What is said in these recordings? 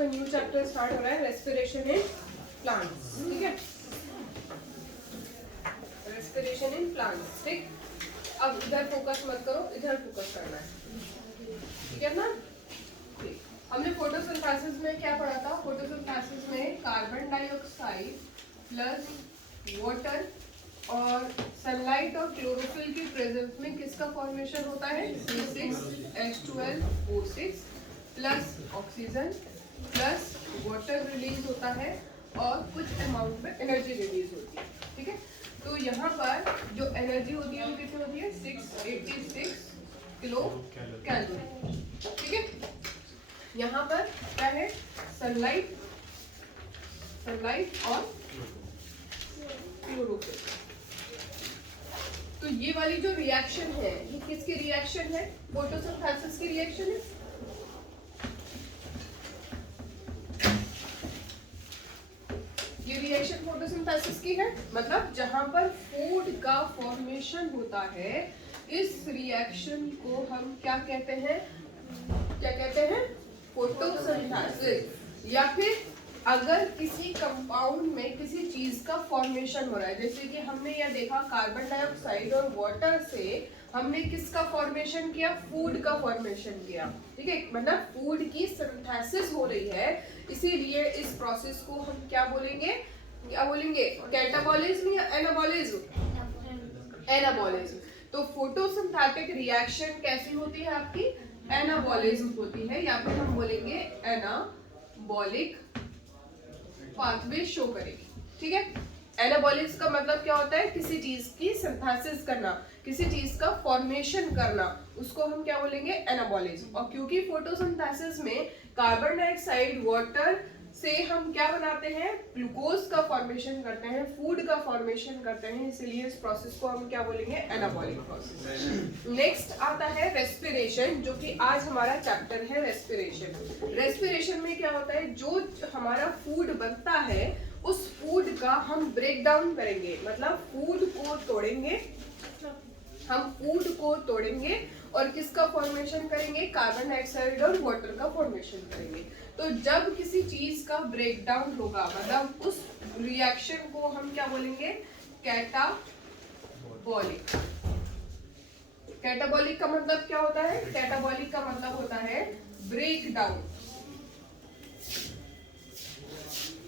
आपका new chapter start हो रहा है, रेस्पिरेशन इन प्लांट्स। ठीक है, रेस्पिरेशन इन प्लांट्स। ठीक, अब इधर फोकस मत करो, इधर फोकस करना है। ठीक है ना? ठीक, हमने फोटोसिंथेसिस में क्या पढ़ा था? फोटोसिंथेसिस में कार्बन डाइऑक्साइड प्लस वाटर और सनलाइट और क्लोरोफिल की प्रेजेंस में किसका फॉर्मेशन होता है? C6H12O6 plus oxygen plus water release होता है और कुछ अमाउंट में एनर्जी रिलीज होती है। ठीक है, तो यहाँ पर जो एनर्जी होती है वो कितनी होती है? 686 किलो कैलोरी। ठीक है, यहाँ पर क्या है? सनलाइट और क्लोरोफिल। तो ये वाली जो रिएक्शन है, ये किसकी रिएक्शन है? फोटोसिंथेसिस की रिएक्शन है। ये रिएक्शन फोटोसिंथेसिस की है, मतलब जहां पर फूड का फॉर्मेशन होता है, इस रिएक्शन को हम क्या कहते हैं? क्या कहते हैं? फोटोसिंथेसिस। या फिर अगर किसी कंपाउंड में किसी चीज का फॉर्मेशन हो रहा है, जैसे कि हमने यह देखा कार्बन डाइऑक्साइड और वाटर से हमने किसका फॉर्मेशन किया? फूड का फॉर्मेशन किया। ठीक है, मतलब फूड की सिंथेसिस हो रही है, इसीलिए इस प्रोसेस को हम क्या बोलेंगे? क्या बोलेंगे? कैटाबॉलिज्म या एनाबॉलिज्म? एनाबॉलिज्म। तो फोटोसिंथेटिक रिएक्शन कैसी होती है आपकी? एनाबॉलिज्म होती है, या फिर हम बोलेंगे एनाबॉलिक पाथवे शो करेगी। ठीक है, एनाबॉलिज्म का मतलब क्या होता है? किसी चीज की सिंथेसिस करना, किसी चीज का फॉर्मेशन करना, उसको हम क्या बोलेंगे? एनाबॉलिज्म। और क्योंकि फोटोसिंथेसिस में कार्बन डाइऑक्साइड वाटर से हम क्या बनाते हैं? ग्लूकोज का फॉर्मेशन करते हैं, फूड का फॉर्मेशन करते हैं, इसीलिए इस प्रोसेस को हम क्या बोलेंगे? Anabolic process. नेक्स्ट आता है रेस्पिरेशन, जो कि आज हमारा चैप्टर है रेस्पिरेशन। रेस्पिरेशन में क्या होता है? जो हमारा फूड बनता है, उस फूड का हम ब्रेक डाउन करेंगे, मतलब फूड को तोड़ेंगे, हम फूड को तोड़ेंगे और किसका फॉर्मेशन करेंगे? कार्बन डाइऑक्साइड और वाटर का फॉर्मेशन करेंगे। तो जब किसी चीज का ब्रेक डाउन होगा, मतलब उस रिएक्शन को हम क्या बोलेंगे? कैटाबॉलिक। कैटाबॉलिक का मतलब क्या होता है? कैटाबॉलिक का मतलब होता है ब्रेक डाउन।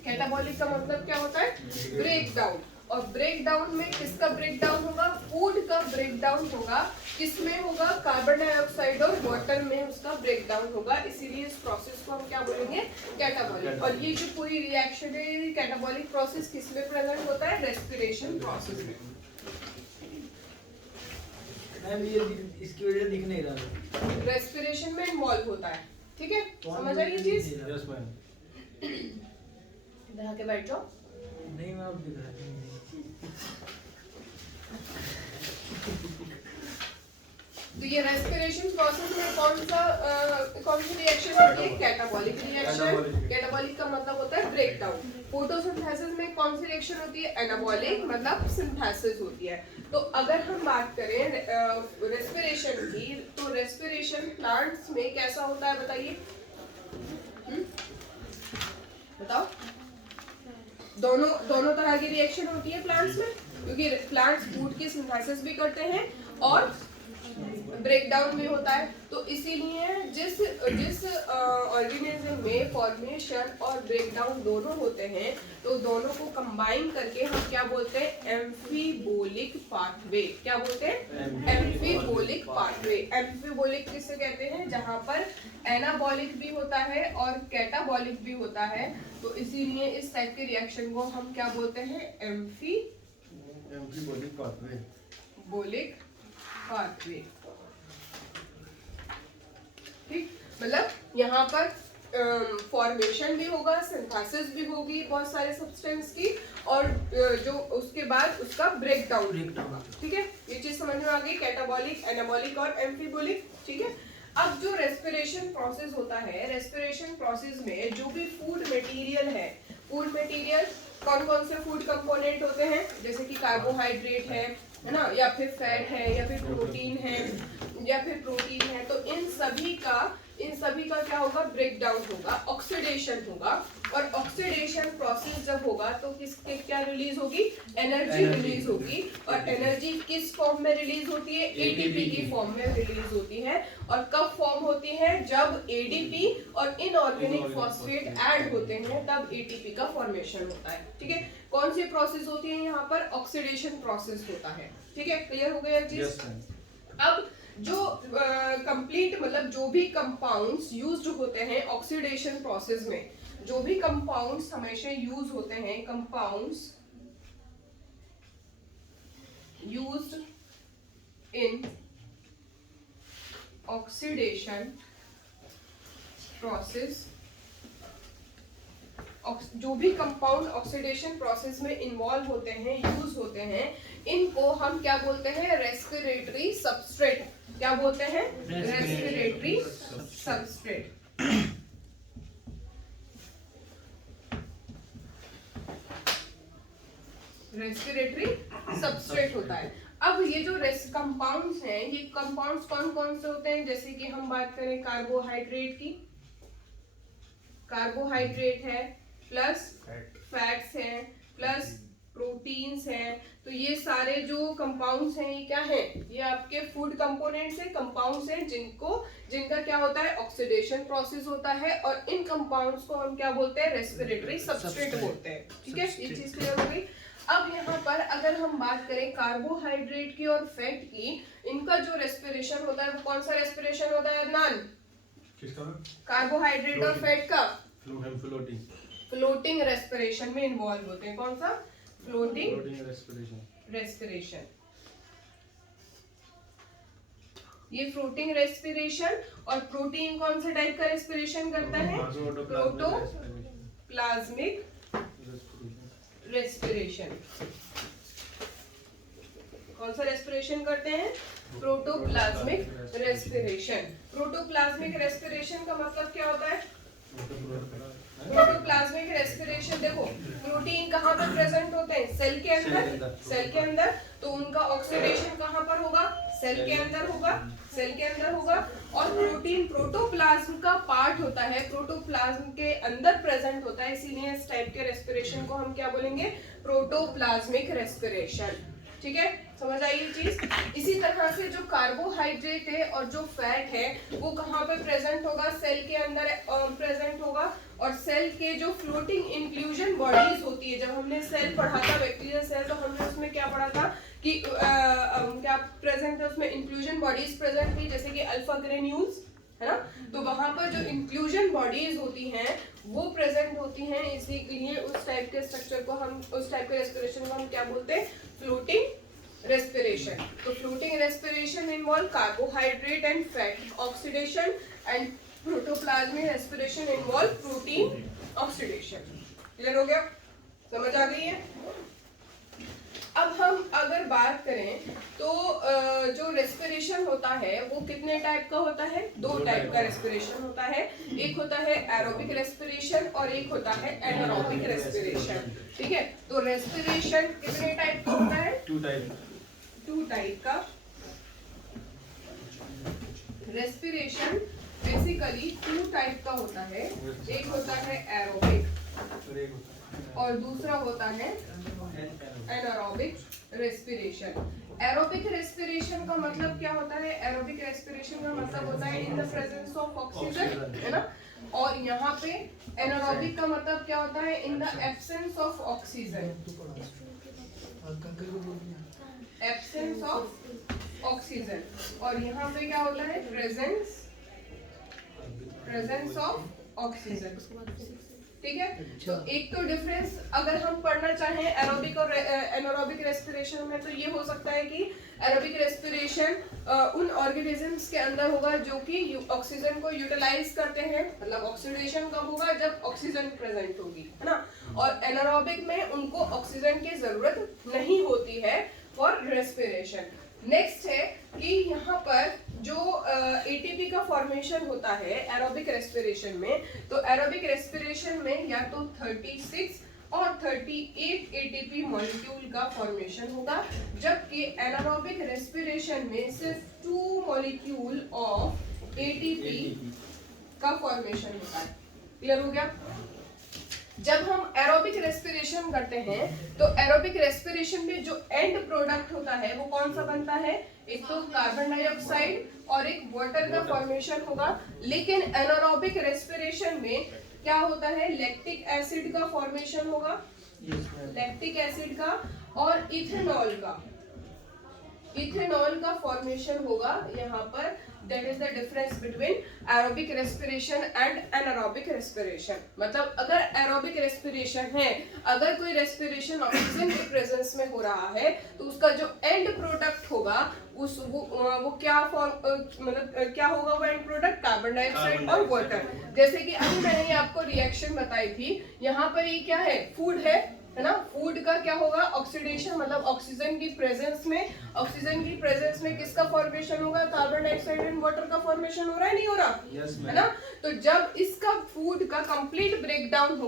कैटाबॉलिक का मतलब क्या होता है? Break down. और ब्रेक डाउन में किसका ब्रेक डाउन होगा? फूड का ब्रेक डाउन होगा। किसमें होगा? कार्बन डाइऑक्साइड और वाटर में उसका ब्रेक डाउन होगा, इसीलिए इस प्रोसेस को हम क्या बोलेंगे? कैटाबॉलिक। और ये जो पूरी रिएक्शन है, कैटाबॉलिक प्रोसेस किसमें प्रेजेंट होता है? रेस्पिरेशन प्रोसेस में। मैम ये इसकी वजह दिख नहीं रहा, रेस्पिरेशन में इन्वॉल्व होता है। ठीक है, समझ आई ये चीज? Yes ma'am. इधर आके बैठ जाओ। नहीं मैम, दिख रहा है। तो ये रेस्पिरेशन प्रोसेस में कौन सी रिएक्शन होती है? Catabolic reaction. कैटाबॉलिक का मतलब होता है ब्रेक डाउन। फोटोसिंथेसिस में कौन सी रिएक्शन होती है? एनाबॉलिक, मतलब सिंथेसिस होती है। तो अगर हम बात करें रेस्पिरेशन की, तो रेस्पिरेशन प्लांट्स में कैसा होता है बताइए? बताओ। दोनों तरह की रिएक्शन होती है प्लांट्स में, क्योंकि प्लांट्स फूड की सिंथेसिस भी करते हैं और ब्रेक डाउन भी होता है। तो इसीलिए जिस ऑर्गेनिज्म में फॉर्मेशन और ब्रेक डाउन दोनों होते हैं, तो दोनों को कंबाइन करके हम क्या बोलते हैं? एम्फीबोलिक पाथवे। क्या बोलते हैं? एम्फीबोलिक पाथवे। एम्फीबोलिक किसे कहते हैं? जहां पर एनाबॉलिक भी होता है और कैटाबॉलिक भी होता है, तो इसीलिए इस टाइप के रिएक्शन को हम क्या बोलते हैं? एम्फीबोलिक पाथवे। ठीक, मतलब यहाँ पर फॉर्मेशन भी होगा, सिंथेसिस भी होगी बहुत सारे सब्सटेंस की, और जो उसके बाद उसका ब्रेक डाउन होगा। ठीक है, ये चीज समझ में आ गई? कैटाबॉलिक, एनाबॉलिक और एम्फीबोलिक। ठीक है, अब जो रेस्पिरेशन प्रोसेस होता है, रेस्पिरेशन प्रोसेस में जो भी फूड मटेरियल है, फूड मटेरियल कौन कौन से फूड कंपोनेंट होते हैं? जैसे कि कार्बोहाइड्रेट है ना, या फिर फैट है, या फिर प्रोटीन है, तो इन सभी का इन सभी का क्या होगा, ब्रेक डाउन होगा, ऑक्सीडेशन होगा। और ऑक्सीडेशन प्रोसेस जब होगा तो किसके क्या रिलीज होगी, एनर्जी रिलीज होगी। और एनर्जी किस फॉर्म में रिलीज होती है, एटीपी की फॉर्म में रिलीज होती है। और कब फॉर्म होती है, जब एडीपी और इनऑर्गेनिक फॉस्फेट ऐड होते हैं तब एटीपी का फॉर्मेशन होता है। ठीक है, कौन सी प्रोसेस होती है यहाँ पर, ऑक्सीडेशन प्रोसेस होता है। ठीक है, क्लियर हो गया चीज। अब जो कंप्लीट मतलब जो भी कंपाउंड्स यूज्ड होते हैं ऑक्सीडेशन प्रोसेस में, जो भी कंपाउंड्स हमेशा यूज होते हैं, compounds used in oxidation process, जो भी कंपाउंड ऑक्सीडेशन प्रोसेस में इन्वॉल्व होते हैं, यूज होते हैं, इनको हम क्या बोलते हैं, रेस्पिरेटरी सबस्ट्रेट। क्या बोलते हैं, रेस्पिरेटरी सबस्ट्रेट। रेस्पिरेटरी सबस्ट्रेट होता है। अब ये जो कंपाउंड्स हैं, ये कंपाउंड्स कौन कौन से होते हैं, जैसे कि हम बात करें कार्बोहाइड्रेट की, कार्बोहाइड्रेट है, प्लस फैट्स हैं, प्लस प्रोटीन्स हैं। तो ये सारे जो कंपाउंड्स हैं ये क्या हैं, ये आपके फूड कंपोनेंट्स हैं, कंपाउंड्स हैं जिनका क्या होता है, ऑक्सीडेशन प्रोसेस होता है। और इन कंपाउंड्स को हम क्या बोलते हैं, रेस्पिरेटरी सबस्ट्रेट बोलते हैं। ठीक है, ये चीज क्लियर हो गई। अब यहाँ पर अगर हम बात करें कार्बोहाइड्रेट की और फैट की, इनका जो रेस्पिरेशन होता है वो कौन सा रेस्पिरेशन होता है, अदनान? कार्बोहाइड्रेट और फैट का फ्लोटिंग रेस्पिरेशन में इन्वॉल्व होते हैं। कौन सा, फ्लोटिंग रेस्पिरेशन। ये फ्लोटिंग रेस्पिरेशन। और प्रोटीन कौन से टाइप का रेस्पिरेशन करता है, प्रोटोप्लाज्मिक रेस्पिरेशन। कौन सा रेस्पिरेशन करते हैं, प्रोटोप्लाज्मिक रेस्पिरेशन। प्रोटोप्लाज्मिक रेस्पिरेशन का मतलब क्या होता है, प्रोटोप्लाज्मिक रेस्पिरेशन, देखो प्रोटीन कहाँ पर प्रेजेंट होते हैं, सेल के अंदर, सेल के अंदर। तो उनका ऑक्सीडेशन कहाँ पर होगा, सेल के अंदर होगा, सेल के अंदर होगा। और प्रोटीन प्रोटोप्लाज्म का पार्ट होता है, प्रोटोप्लाज्म के अंदर प्रेजेंट होता है, इसीलिए इस टाइप के रेस्पिरेशन को हम क्या बोलेंगे, प्रोटोप्लाज्मिक रेस्पिरेशन। ठीक है, समझ आई ये चीज। इसी तरह से जो कार्बोहाइड्रेट है और जो फैट है वो कहाँ पे प्रेजेंट होगा, सेल के अंदर प्रेजेंट होगा। और सेल के जो फ्लोटिंग इंक्लूजन बॉडीज होती है, जब हमने सेल पढ़ा था, बैक्टीरियल सेल, तो हमने उसमें क्या पढ़ा था कि क्या प्रेजेंट है उसमें, इंक्लूजन बॉडीज प्रेजेंट थी, जैसे कि अल्फा ग्रेन्यूल्स, है ना। तो वहां पर जो इंक्लूजन बॉडीज होती हैं वो प्रेजेंट होती हैं, इसीलिए उस टाइप के स्ट्रक्चर को हम, उस टाइप के रेस्पिरेशन को हम क्या बोलते हैं, फ्लोटिंग रेस्पिरेशन। तो floating respiration involve carbohydrate and fat oxidation, and protoplasmic respiration involve protein oxidation. Clear हो गया, समझ आ गई है। अब हम अगर बात करें तो जो रेस्पिरेशन होता है वो कितने टाइप का होता है, दो टाइप का रेस्पिरेशन होता है। एक होता है एरोबिक रेस्पिरेशन और एक होता है एनारोबिक रेस्पिरेशन। ठीक है, तो रेस्पिरेशन कितने टाइप का होता है, टू टाइप का रेस्पिरेशन। बेसिकली टू टाइप का होता है, एक होता है एरोबिक और दूसरा होता है एनारोबिक रेस्पिरेशन। एरोबिक रेस्पिरेशन का मतलब क्या होता है, एरोबिक रेस्पिरेशन का मतलब होता है in the presence of oxygen, है ना। और यहाँ पे एनारोबिक का मतलब क्या होता है, in the absence of oxygen, absence of oxygen. और यहाँ पे क्या होता है, प्रेजेंस ऑफ ऑक्सीजन। ठीक है, तो एक तो डिफरेंस अगर हम पढ़ना चाहें एरोबिक और एनारोबिक रेस्पिरेशन में, तो ये हो सकता है कि एरोबिक रेस्पिरेशन उन ऑर्गेनिजम्स के अंदर होगा जो कि ऑक्सीजन को यूटिलाइज करते हैं, मतलब ऑक्सीडेशन कब होगा, जब ऑक्सीजन प्रेजेंट होगी, है ना। और एनारोबिक में उनको ऑक्सीजन की जरूरत नहीं होती है फॉर रेस्पिरेशन। नेक्स्ट है कि यहाँ पर जो एटीपी का फॉर्मेशन होता है एरोबिक रेस्पिरेशन में, तो एरोबिक रेस्पिरेशन में या तो 36 और 38 एटीपी मॉलिक्यूल का फॉर्मेशन होगा, जबकि एनारोबिक रेस्पिरेशन में सिर्फ 2 मॉलिक्यूल ऑफ एटीपी का फॉर्मेशन होता है। क्लियर हो गया? जब हम एरोबिक रेस्पिरेशन करते हैं तो एरोबिक रेस्पिरेशन में जो एंड प्रोडक्ट होता है वो कौन सा बनता है? एक तो कार्बन डाइऑक्साइड और एक वाटर का फॉर्मेशन होगा। लेकिन एनारोबिक रेस्पिरेशन में क्या होता है? लैक्टिक एसिड का फॉर्मेशन होगा, लैक्टिक एसिड का और इथेनॉल का फॉर्मेशन होगा यहाँ पर। That is the difference between aerobic respiration and anaerobic respiration. मतलब अगर एरोबिक रेस्पिरेशन है, अगर कोई रेस्पिरेशन ऑक्सीजन के प्रेजेंस में हो रहा है तो उसका जो एंड प्रोडक्ट होगा वो क्या क्या होगा? वो एंड प्रोडक्ट कार्बन डाइऑक्साइड और वाटर। जैसे कि अभी मैंने ये आपको रिएक्शन बताई थी, यहाँ पर ये क्या है? फूड है ना? फूड का क्या होगा? ऑक्सीडेशन, मतलब ऑक्सीजन की प्रेजेंस में किसका फॉर्मेशन होगा? कार्बन डाइऑक्साइड एंड वाटर का फॉर्मेशन हो रहा है, नहीं हो रहा? है ना? तो जब इसका फूड का कंप्लीट ब्रेकडाउन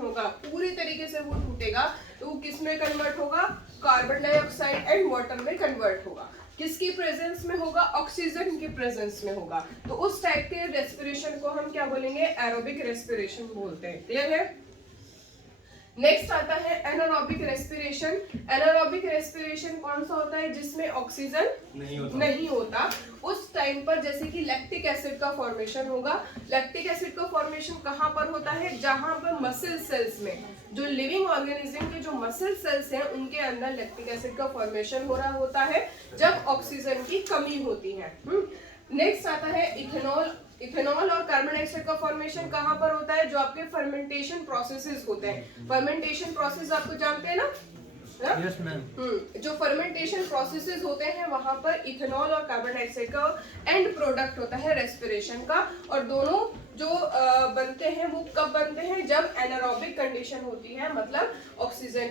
होगा, पूरी तरीके से वो टूटेगा, तो वो किस में कन्वर्ट होगा? कार्बन डाइऑक्साइड एंड वाटर में कन्वर्ट होगा। किसकी प्रेजेंस में होगा? ऑक्सीजन की प्रेजेंस में होगा। तो उस टाइप के रेस्पिरेशन को हम क्या बोलेंगे? एरोबिक रेस्पिरेशन बोलते हैं। क्लियर है? नेक्स्ट आता है एनारोबिक रेस्पिरेशन। एनारोबिक रेस्पिरेशन कौन सा होता है? जिसमें ऑक्सीजन नहीं होता। उस टाइम पर जैसे कि लैक्टिक एसिड का फॉर्मेशन होगा। लैक्टिक एसिड का फॉर्मेशन कहाँ पर होता है? जहां पर मसल सेल्स में, जो लिविंग ऑर्गेनिज्म के जो मसल सेल्स हैं उनके अंदर लैक्टिक एसिड का फॉर्मेशन हो रहा होता है जब ऑक्सीजन की कमी होती है। नेक्स्ट आता है इथेनॉल और कार्बन डाइऑक्साइड का फॉर्मेशन कहाँ पर होता है? जो आपके फर्मेंटेशन प्रोसेसेस होते हैं। फर्मेंटेशन प्रोसेस आपको जानते हैं ना? Yes ma'am. जो फर्मेंटेशन प्रोसेसेस होते हैं वहां पर इथेनॉल और कार्बन डाइऑक्साइड का एंड प्रोडक्ट होता है रेस्पिरेशन का। और दोनों जो बनते हैं वो कब बनते हैं? जब एनारोबिक कंडीशन होती है, मतलब ऑक्सीजन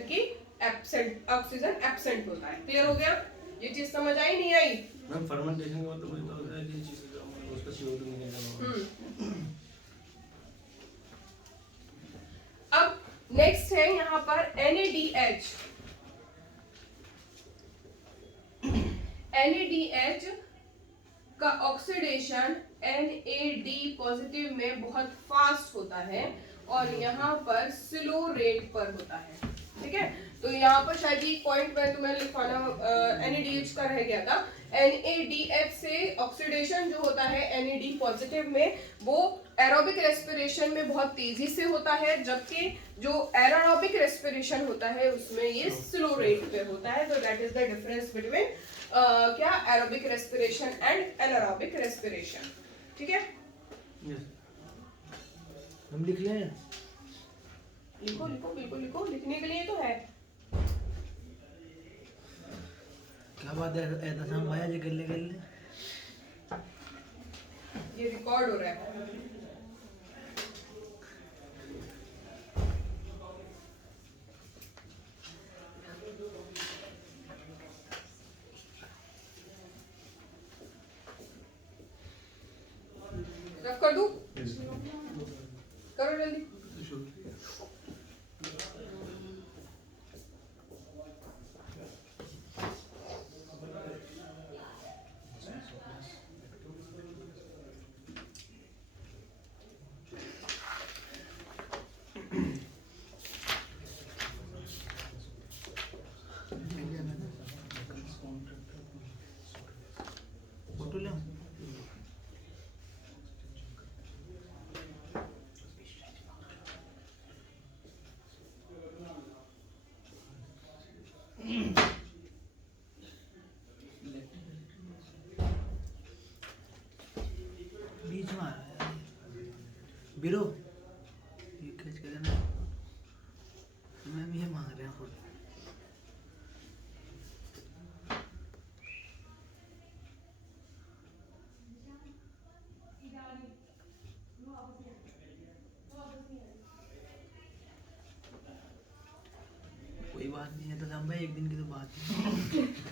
एब्सेंट होता है। क्लियर हो गया? ये चीज समझ आई नहीं आई? मैम फर्मेंटेशन का मतलब मुझे तो होता है कि चीज उसका CO2 निकलना। अब नेक्स्ट है यहाँ पर NaDH। NaDH का ऑक्सीडेशन NAD पॉजिटिव में बहुत फास्ट होता है और यहाँ पर स्लो रेट पर होता है। ठीक है? तो यहाँ पर शायद ये पॉइंट में तुम्हें लिखवाना NaDH का रह गया था। NaDH से ऑक्सीडेशन जो होता है NAD पॉजिटिव में, वो एरोबिक रेस्पिरेशन में बहुत तेजी से होता है, जबकि जो एनारोबिक रेस्पिरेशन होता है उसमें ये स्लो रेट पे होता है। तो that is the difference between क्या? Aerobic respiration and anaerobic respiration. ठीक है? हम लिख लें? लिखो लिखो, बिल्कुल लिखो, लिखने के लिए तो है। क्या बात है, ऐसा हम भाया जी गल्ले ये रिकॉर्ड हो रहा है। रफ कर दूं? करो जल्दी। फोटो ले। बीच में आ रहा है बीरो, ये खींच के देना। मैम ये मांग रहे हैं फोटो। कोई बात नहीं है, तो हम भाई एक दिन की तो बात है।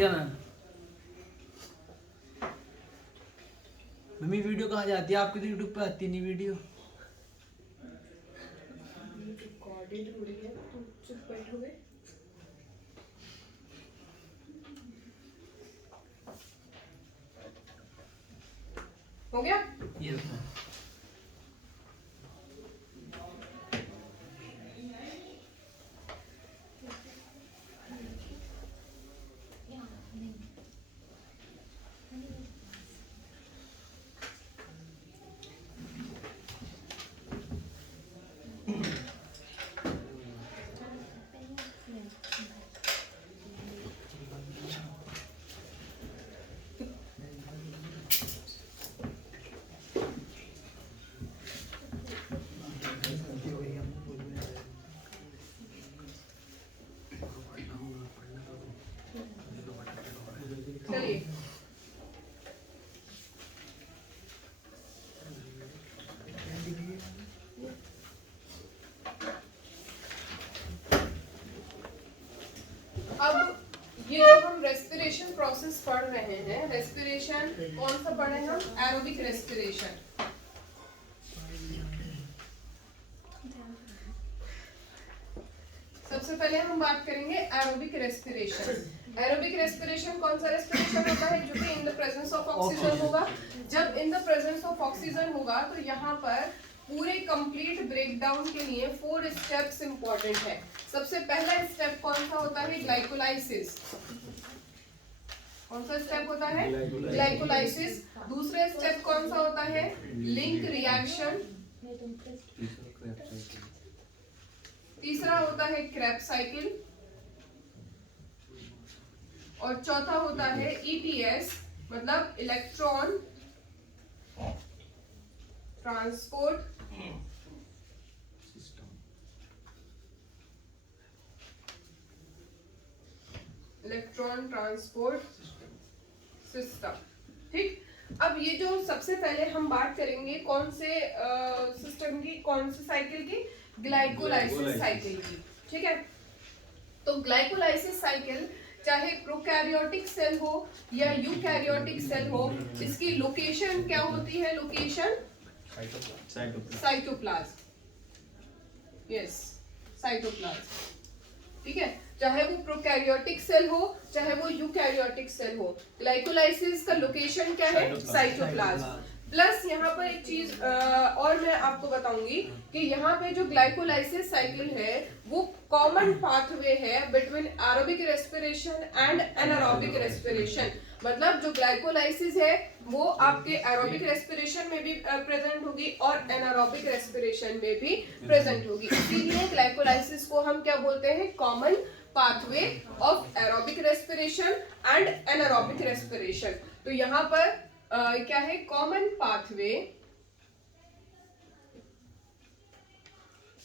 गया ना। मम्मी वीडियो कहाँ जाती है आपकी? तो यूट्यूब पे आती नहीं वीडियो। रिकॉर्डेड हो रही है, तुम चुप बैठोगे? हो गया? ये रखो। चलिए, अब ये जो हम रेस्पिरेशन प्रोसेस पढ़ रहे हैं, रेस्पिरेशन कौन सा पढ़े हम? Aerobic respiration. सबसे पहले हम बात करेंगे एरोबिक रेस्पिरेशन। एरोबिक रेस्पिरेशन कौन सा रेस्पिरेशन होता है? जो कि in the presence of oxygen होगा। जब in the presence of oxygen होगा तो यहाँ पर पूरे कंप्लीट ब्रेकडाउन के लिए 4 स्टेप्स इंपॉर्टेंट है। सबसे पहला स्टेप कौन सा होता है? ग्लाइकोलाइसिस। कौन सा स्टेप होता है? ग्लाइकोलाइसिस। दूसरा स्टेप कौन सा होता है? Link reaction. तीसरा होता है क्रेब्स साइकिल और चौथा होता है ETS, मतलब इलेक्ट्रॉन ट्रांसपोर्ट सिस्टम। ठीक, अब ये जो सबसे पहले हम बात करेंगे कौन से सिस्टम की, कौन से साइकिल की? ग्लाइकोलाइसिस साइकिल की। ठीक है, तो ग्लाइकोलाइसिस साइकिल चाहे प्रोकैरियोटिक सेल हो या यूकैरियोटिक सेल हो, इसकी लोकेशन क्या होती है? Location cytoplasm. Yes, cytoplasm. ठीक है, चाहे वो प्रोकैरियोटिक सेल हो चाहे वो यूकैरियोटिक सेल हो, ग्लाइकोलाइसिस का लोकेशन क्या है? साइटोप्लाज्म। प्लस यहाँ पर एक चीज और मैं आपको बताऊंगी कि यहाँ पे जो ग्लाइकोलाइसिस साइकिल है वो कॉमन पाथवे है between aerobic respiration and anaerobic respiration. मतलब जो ग्लाइकोलाइसिस है वो आपके एरोबिक रेस्पिरेशन में भी प्रेजेंट होगी और एनारोबिक रेस्पिरेशन में भी प्रेजेंट होगी। इसीलिए ग्लाइकोलाइसिस को हम क्या बोलते हैं? Common pathway of aerobic respiration and anaerobic respiration. तो यहाँ पर क्या है? Common pathway.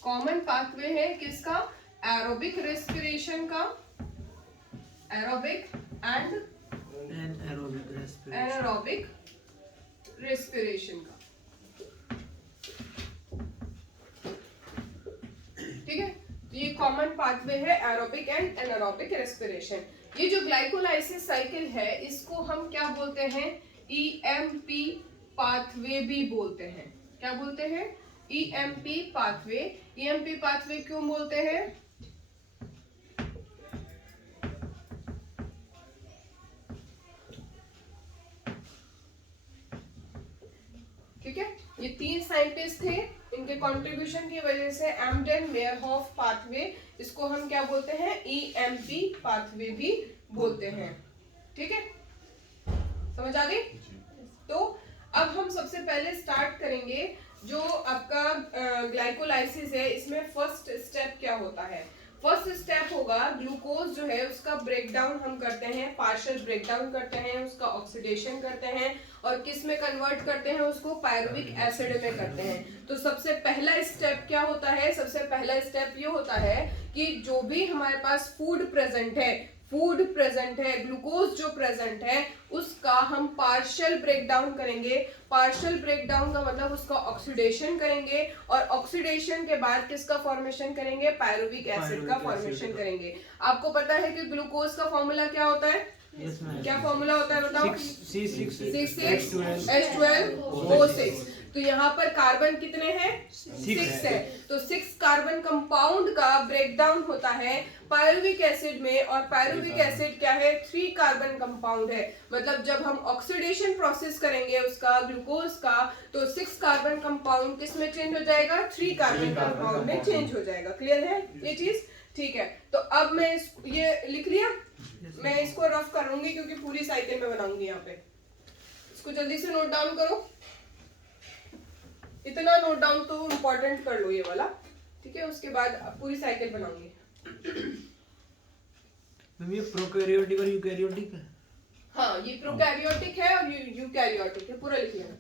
कॉमन पाथवे है किसका? एरोबिक रेस्पिरेशन का, एरोबिक एंड एनारोबिक रेस्पिरेशन का। ठीक है, तो ये कॉमन पाथवे है एरोबिक एंड एनारोबिक रेस्पिरेशन। ये जो ग्लाइकोलाइसिस साइकिल है इसको हम क्या बोलते हैं? EMP पाथवे भी बोलते हैं। क्या बोलते हैं? EMP pathway. EMP पाथवे क्यों बोलते हैं? ठीक है, ये 3 साइंटिस्ट थे, इनके कंट्रीब्यूशन की वजह से एम्डेन मेयरहॉफ पाथवे, इसको हम क्या बोलते हैं? EMP पाथवे भी बोलते हैं। ठीक है, समझ आ गई? तो अब हम सबसे पहले स्टार्ट करेंगे जो आपका ग्लाइकोलाइसिस है, इसमें फर्स्ट स्टेप क्या होता है? फर्स्ट स्टेप होगा ग्लूकोज जो है उसका ब्रेकडाउन हम करते हैं, पार्शियल ब्रेकडाउन करते हैं, उसका ऑक्सीडेशन करते हैं और किस में कन्वर्ट करते हैं? उसको पायरुविक एसिड में करते हैं। तो सबसे पहला स्टेप क्या होता है? सबसे पहला स्टेप ये होता है कि जो भी हमारे पास फूड प्रेजेंट है, ग्लूकोज जो प्रेजेंट है उसका हम पार्शियल ब्रेकडाउन करेंगे। पार्शियल ब्रेकडाउन का मतलब उसका ऑक्सीडेशन करेंगे और ऑक्सीडेशन के बाद किसका फॉर्मेशन करेंगे? पायरुविक एसिड का फॉर्मेशन करेंगे। आपको पता है कि ग्लूकोज का फॉर्मूला क्या होता है? Yes ma'am. क्या फॉर्मूला होता है बताओ? 6 H12O6। तो यहाँ पर कार्बन कितने हैं? 6 है। तो 6 कार्बन कंपाउंड का ब्रेकडाउन होता है पायरुविक एसिड में, और पायरुविक एसिड क्या है? 3 कार्बन कंपाउंड है। मतलब जब हम ऑक्सीडेशन प्रोसेस करेंगे उसका, ग्लूकोज का, तो 6 कार्बन कंपाउंड किस में चेंज हो जाएगा? 3 कार्बन कंपाउंड में चेंज हो जाएगा। क्लियर है ये चीज? ठीक है। तो अब मैं ये लिख लिया, मैं इसको रफ करूंगी क्योंकि पूरी साइकिल में बनाऊंगी यहाँ पे। इसको जल्दी से नोट डाउन करो, इतना नोट डाउन तो इम्पोर्टेंट कर लो ये वाला, ठीक है? उसके बाद पूरी साइकिल बनाऊंगी। मैम ये प्रोकैरियोटिक और यूकैरियोटिक है? हाँ, ये प्रोकैरियोटिक है और यूकैरियोटिक है, पूरा लिख लेना।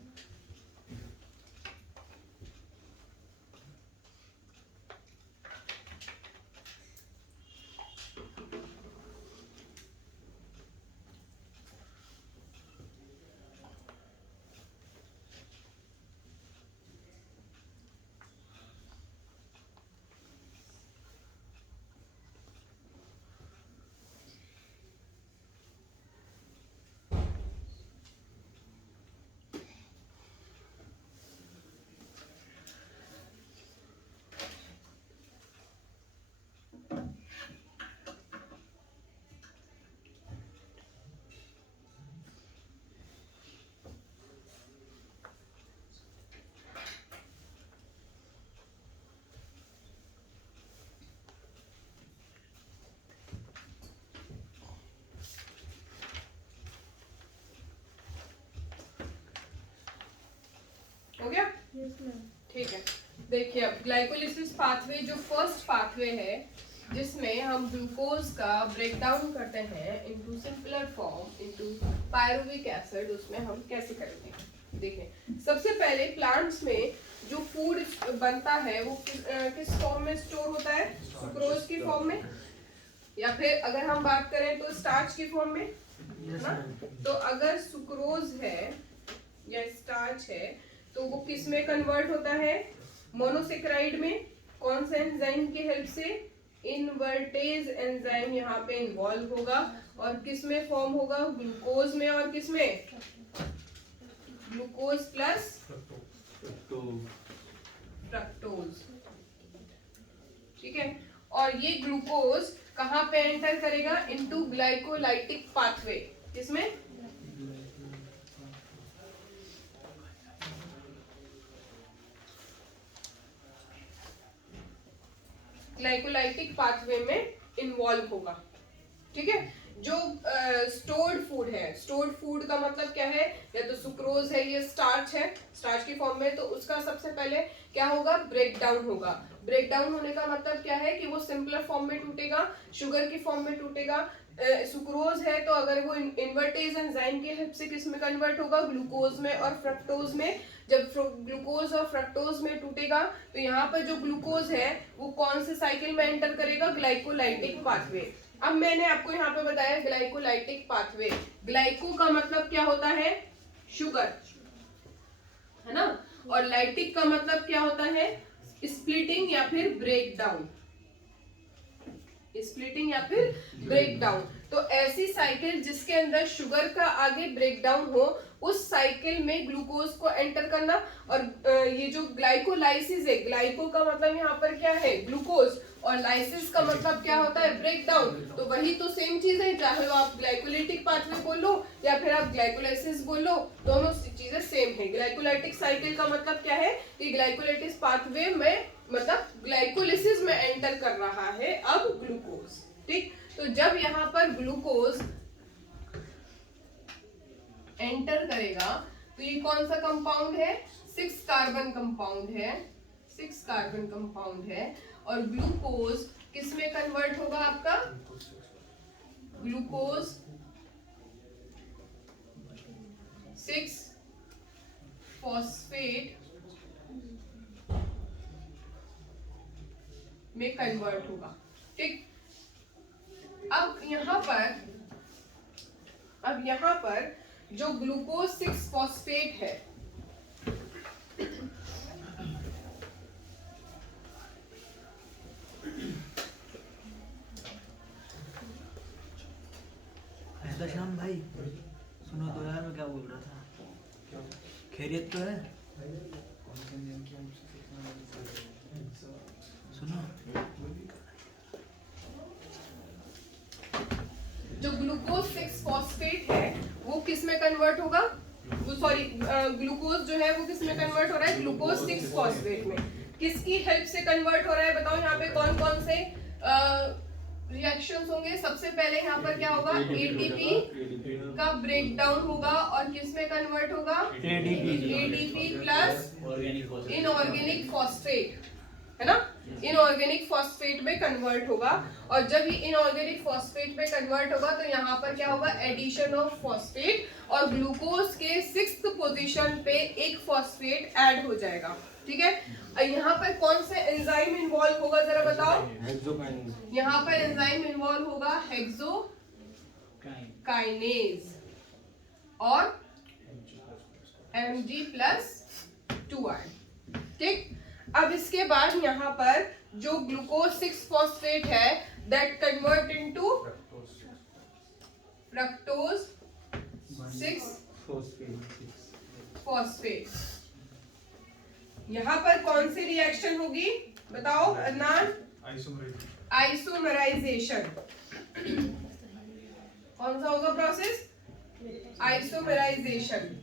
हो गया? ठीक है। देखिए अब ग्लाइकोलिसिस पाथवे जो फर्स्ट पाथवे है जिसमें हम ग्लूकोज का ब्रेकडाउन करते हैं into simpler form into pyruvic acid, उसमें हम कैसे करेंगे? देखें, सबसे पहले प्लांट्स में जो फूड बनता है वो किस फॉर्म में स्टोर होता है? सुक्रोज की फॉर्म में, या फिर अगर हम बात करें तो स्टार्च की फॉर्म में, है ना? तो अगर सुक्रोज है या स्टार्च है तो वो किस में कन्वर्ट होता है? मोनोसेक्राइड में। कौन से एंजाइम की हेल्प से? इनवर्टेज एंजाइम यहाँ पे इन्वॉल्व होगा, और किस में फॉर्म होगा? ग्लूकोज में, और किस में? ग्लूकोज प्लस फ्रक्टोज, ठीक है? और ये ग्लूकोज कहाँ पे एंटर करेगा? Into glycolytic pathway. किसमें? ग्लाइकोलाइटिक पाथवे में इन्वॉल्व होगा, ठीक है? जो स्टोर्ड फूड है, स्टोर्ड फूड का मतलब क्या है? या तो सुक्रोज है, ये स्टार्च है, स्टार्च की फॉर्म में, तो उसका सबसे पहले क्या होगा? ब्रेक डाउन होगा। ब्रेक डाउन होने का मतलब क्या है? कि वो सिंपलर फॉर्म में टूटेगा, शुगर की फॉर्म में टूटेगा। सुक्रोज है तो अगर वो इन्वर्टेज एंजाइम की हेल्प से किस में कन्वर्ट होगा? ग्लूकोज में और फ्रक्टोज में। जब ग्लूकोज और फ्रक्टोज में टूटेगा तो यहाँ पर जो ग्लूकोज है वो कौन से साइकिल में एंटर करेगा? Glycolytic pathway. अब मैंने आपको यहाँ पे बताया ग्लाइकोलाइटिक पाथवे। ग्लाइको का मतलब क्या होता है? शुगर, है ना? और लाइटिक का मतलब क्या होता है? स्प्लिटिंग या फिर ब्रेक डाउन, स्प्लिटिंग या फिर ब्रेक डाउन। तो ऐसी साइकिल जिसके अंदर शुगर का आगे ब्रेक डाउन हो, उस साइकिल में ग्लूकोज को एंटर करना। और ये जो ग्लाइकोलाइसिस है, ग्लाइको का मतलब यहाँ पर क्या है? ग्लूकोज, और लाइसिस का मतलब क्या होता है? Break down. तो वही तो सेम चीज है, चाहे आप ग्लाइकोलाइटिक पाथवे बोलो या फिर आप ग्लाइकोलाइसिस बोलो, दोनों चीजें सेम है। ग्लाइकोलाइटिक साइकिल का मतलब क्या है? कि ग्लाइकोलाइटिस पाथवे में मतलब ग्लाइकोलिसिस में एंटर कर रहा है अब ग्लूकोज, ठीक? तो जब यहाँ पर ग्लूकोज एंटर करेगा तो ये कौन सा कंपाउंड है? 6 कार्बन कंपाउंड है, 6 कार्बन कंपाउंड है। और ग्लूकोज किस में कन्वर्ट होगा आपका? ग्लूकोज 6 फॉस्फेट में कन्वर्ट होगा, ठीक? अब यहाँ पर जो ग्लूकोज 6 फॉस्फेट है, अच्छा श्याम भाई सुनो तो यार, मैं क्या बोल रहा था, खैरियत तो है? सुनो, जो ग्लूकोज 6 फॉस्फेट है वो किस में कन्वर्ट होगा, वो सॉरी ग्लूकोज जो है वो किस में कन्वर्ट हो रहा है, ग्लूकोज 6 फॉस्फेट में। किसकी हेल्प से कन्वर्ट हो रहा है बताओ, यहाँ पे कौन कौन से रिएक्शंस होंगे। सबसे पहले यहाँ पर क्या होगा, एटीपी का ब्रेक डाउन होगा और किस में कन्वर्ट होगा, एडीपी प्लस इनऑर्गेनिक फॉस्फेट, है ना, इनऑर्गेनिक फॉस्फेट में कन्वर्ट होगा। और जब ये इनऑर्गेनिक फॉस्फेट में कन्वर्ट होगा तो यहाँ पर क्या होगा, एडिशन ऑफ फॉस्फेट, और ग्लूकोज के 6th पोजीशन पे एक फॉस्फेट ऐड हो जाएगा। ठीक है, यहाँ पर कौन से एंजाइम इन्वॉल्व होगा जरा बताओ, यहाँ पर एंजाइम इन्वॉल्व होगा हेक्सोकाइनेज और Mg+2I। ठीक, अब इसके बाद यहाँ पर जो ग्लूकोज 6 फॉस्फेट है that convert into fructose 6 phosphate. यहाँ पर कौन सी रिएक्शन होगी बताओ अदनान, आइसोमराइजेशन। कौन सा होगा प्रोसेस, आइसोमराइजेशन।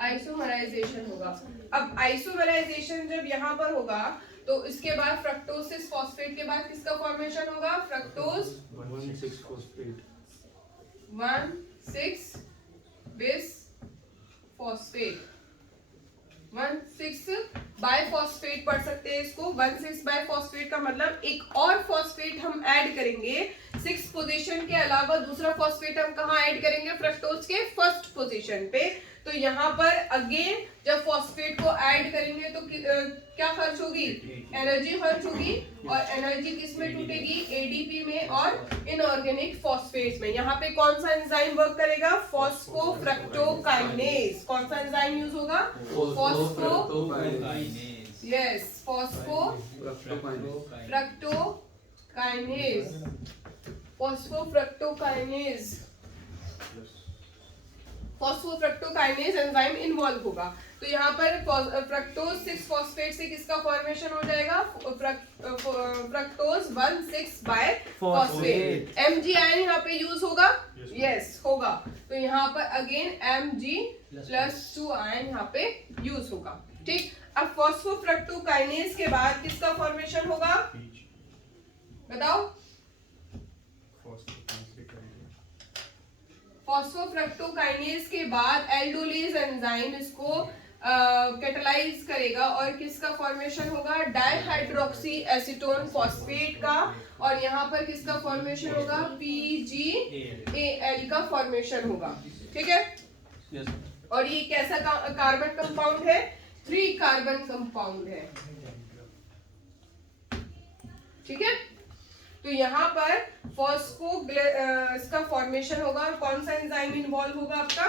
आइसोमराइजेशन होगा। अब आइसोमराइजेशन जब यहाँ पर होगा तो इसके बाद फ्रक्टोज 6 फॉस्फेट के बाद किसका फॉर्मेशन होगा, fructose 1,6 phosphate 1,6 bis phosphate, 1,6 biphosphate पढ़ सकते हैं इसको। 1,6 बाइफॉस्फेट का मतलब एक और फॉस्फेट हम ऐड करेंगे 6 पोजीशन के अलावा, दूसरा फॉस्फेट हम कहाँ ऐड करेंगे, फ्रक्टोज के 1st पोजीशन पे। तो यहाँ पर अगेन जब फॉस्फेट को ऐड करेंगे तो क्या खर्च होगी, एनर्जी खर्च होगी, और एनर्जी किस में टूटेगी, एडीपी में और इनऑर्गेनिक फॉस्फेट्स में। यहाँ पे कौन सा एंजाइम वर्क करेगा, फॉस्फोफ्रक्टोकाइनेज। कौन सा एंजाइम यूज होगा, फॉस्फोफ्रक्टोकाइनेज एंजाइम इन्वॉल्व होगा। तो यहाँ पर फ्रक्टोज 6 फॉस्फेट से किसका फॉर्मेशन हो जाएगा, फ्रक्टोज 1,6 बाइफॉस्फेट। Mg आयन यहाँ पे यूज होगा, यस होगा। तो यहाँ पर अगेन Mg+2 आयन यहाँ पे यूज होगा। ठीक, अब फॉस्फोफ्रक्टोकाइनेज के बाद किसका फॉर्मेशन होगा बताओ, फॉस्फोफ्रक्टोकाइनेज के बाद एल्डोलेज एंजाइम इसको कैटलाइज करेगा और किसका फॉर्मेशन होगा, डाइहाइड्रोक्सी एसीटोन फॉस्फेट का, और यहाँ पर किसका फॉर्मेशन होगा, PgAl का फॉर्मेशन होगा। ठीक है, और ये कैसा कार्बन कंपाउंड है, 3 कार्बन कंपाउंड है। ठीक है, तो यहाँ पर इसका फॉर्मेशन होगा, और कौन सा एंजाइम इन्वॉल्व होगा आपका,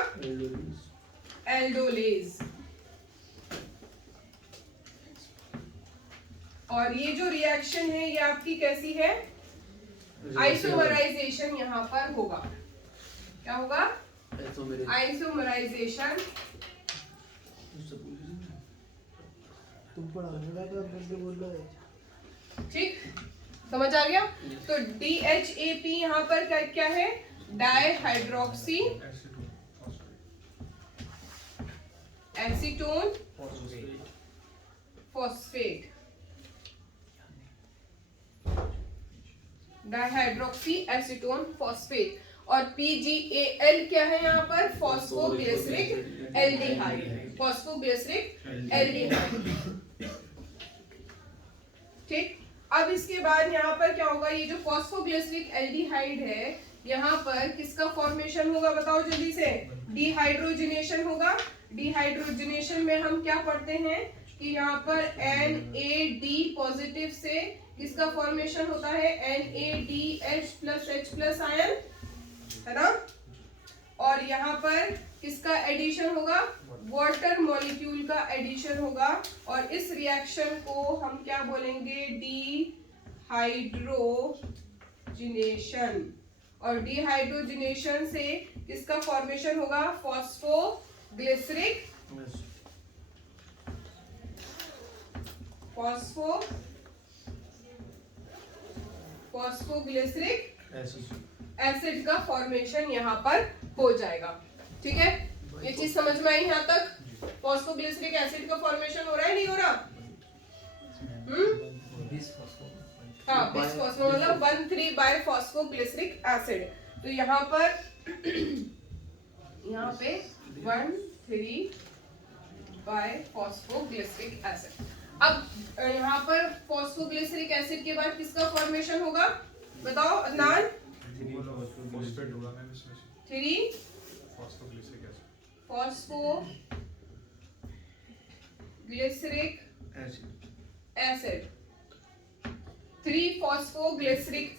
एल्डोलेज। और ये जो रिएक्शन है ये आपकी कैसी है, आइसोमराइजेशन यहाँ पर होगा। क्या होगा, आइसोमराइजेशन। तुम पढ़ाने का बोल रहे हो, ठीक, समझ आ गया। तो DHAP यहाँ पर क्या है, dihydroxy acetone phosphate, dihydroxy acetone phosphate. और PgAl क्या है यहाँ पर, फॉस्फोग्लिसरिक एल्डिहाइड, फॉस्फोग्लिसरिक एल्डिहाइड। ठीक, अब इसके बाद यहाँ पर क्या होगा, ये जो फॉस्फोग्लिसरिक एल्डिहाइड है यहाँ पर किसका फॉर्मेशन होगा बताओ जल्दी से, डिहाइड्रोजनेशन होगा। डिहाइड्रोजनेशन में हम क्या पढ़ते हैं कि यहाँ पर NAD पॉजिटिव से किसका फॉर्मेशन होता है, NADH+H+ आयन, है ना। और यहाँ पर किसका एडिशन होगा, वाटर मॉलिक्यूल का एडिशन होगा, और इस रिएक्शन को हम क्या बोलेंगे, डिहाइड्रोजिनेशन। और डिहाइड्रोजिनेशन से किसका फॉर्मेशन होगा, फॉस्फोग्लिसरिक एसिड का फॉर्मेशन यहाँ पर हो जाएगा। ठीक है, ये चीज समझ में आई यहाँ तक। फॉस्फोग्लिसरिक एसिड का फॉर्मेशन हो रहा है, नहीं हो रहा? हाँ, बिसफॉस्फो मतलब 1,3 बाय फॉस्फोग्लिसरिक एसिड। तो यहाँ पर यहाँ पे 1,3 बाय फॉस्फोग्लिसरिक एसिड। अब यहाँ पर फॉस्फोग्लिसरिक एसिड के बाद किसका फॉर्मेशन होगा, बताओ Adnan? 3 phosphoglyceric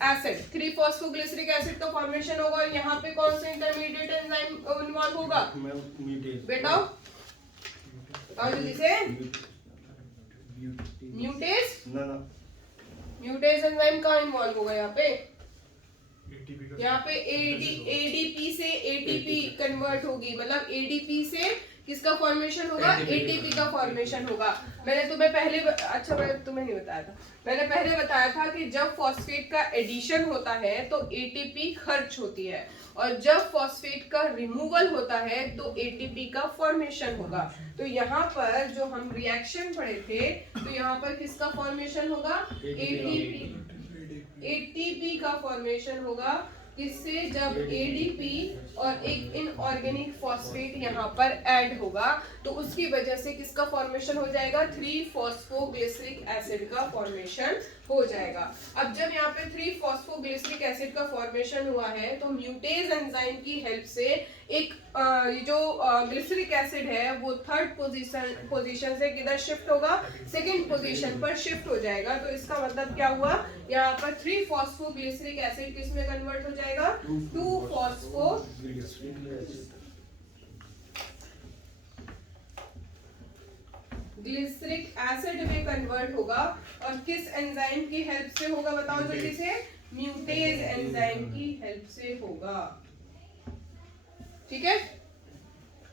acid. 3 phosphoglyceric acid का फॉर्मेशन होगा, और यहाँ पे कौन सा इंटरमीडिएट एंजाइम इन्वॉल्व होगा बेटा, बताओ जल्दी से? म्यूटेज एंजाइम कहाँ इन्वॉल्व होगा यहाँ पे? यहाँ पे एडीपी से एटीपी कन्वर्ट होगी, मतलब एडीपी से किसका फॉर्मेशन होगा, एटीपी का फॉर्मेशन होगा। मैंने तुम्हें पहले मैंने तुम्हें नहीं बताया था, मैंने पहले बताया था कि जब फॉस्फेट का एडिशन होता है तो एटीपी खर्च होती है, और जब फॉस्फेट का रिमूवल होता है तो एटीपी का फॉर्मेशन होगा। तो यहाँ पर जो हम रिएक्शन पढ़े थे, तो यहाँ पर किसका फॉर्मेशन होगा, एटीपी का फॉर्मेशन होगा। किससे, जब एडीपी और एक इनऑर्गेनिक फॉस्फेट यहाँ पर ऐड होगा, तो उसकी वजह से किसका फॉर्मेशन हो जाएगा, 3 फॉस्फोग्लिसरिक एसिड का फॉर्मेशन हो जाएगा। अब जब यहाँ पे 3 फॉस्फोग्लिसरिक एसिड का फॉर्मेशन हुआ है, तो म्यूटेज एंजाइम की हेल्प से एक जो ग्लिसरिक एसिड है वो 3rd पोजीशन से किधर शिफ्ट होगा, 2nd पोजीशन पर शिफ्ट हो जाएगा। तो इसका मतलब क्या हुआ, यहाँ पर 3 फॉस्फोग्लिसरिक एसिड किस में कन्वर्ट हो जाएगा, 2 फॉस्फोग्लिसरिक एसिड में कन्वर्ट होगा। और किस एंजाइम की हेल्प से होगा, बताओ जल्दी से? म्यूटेज एंजाइम की हेल्प से होगा। ठीक है,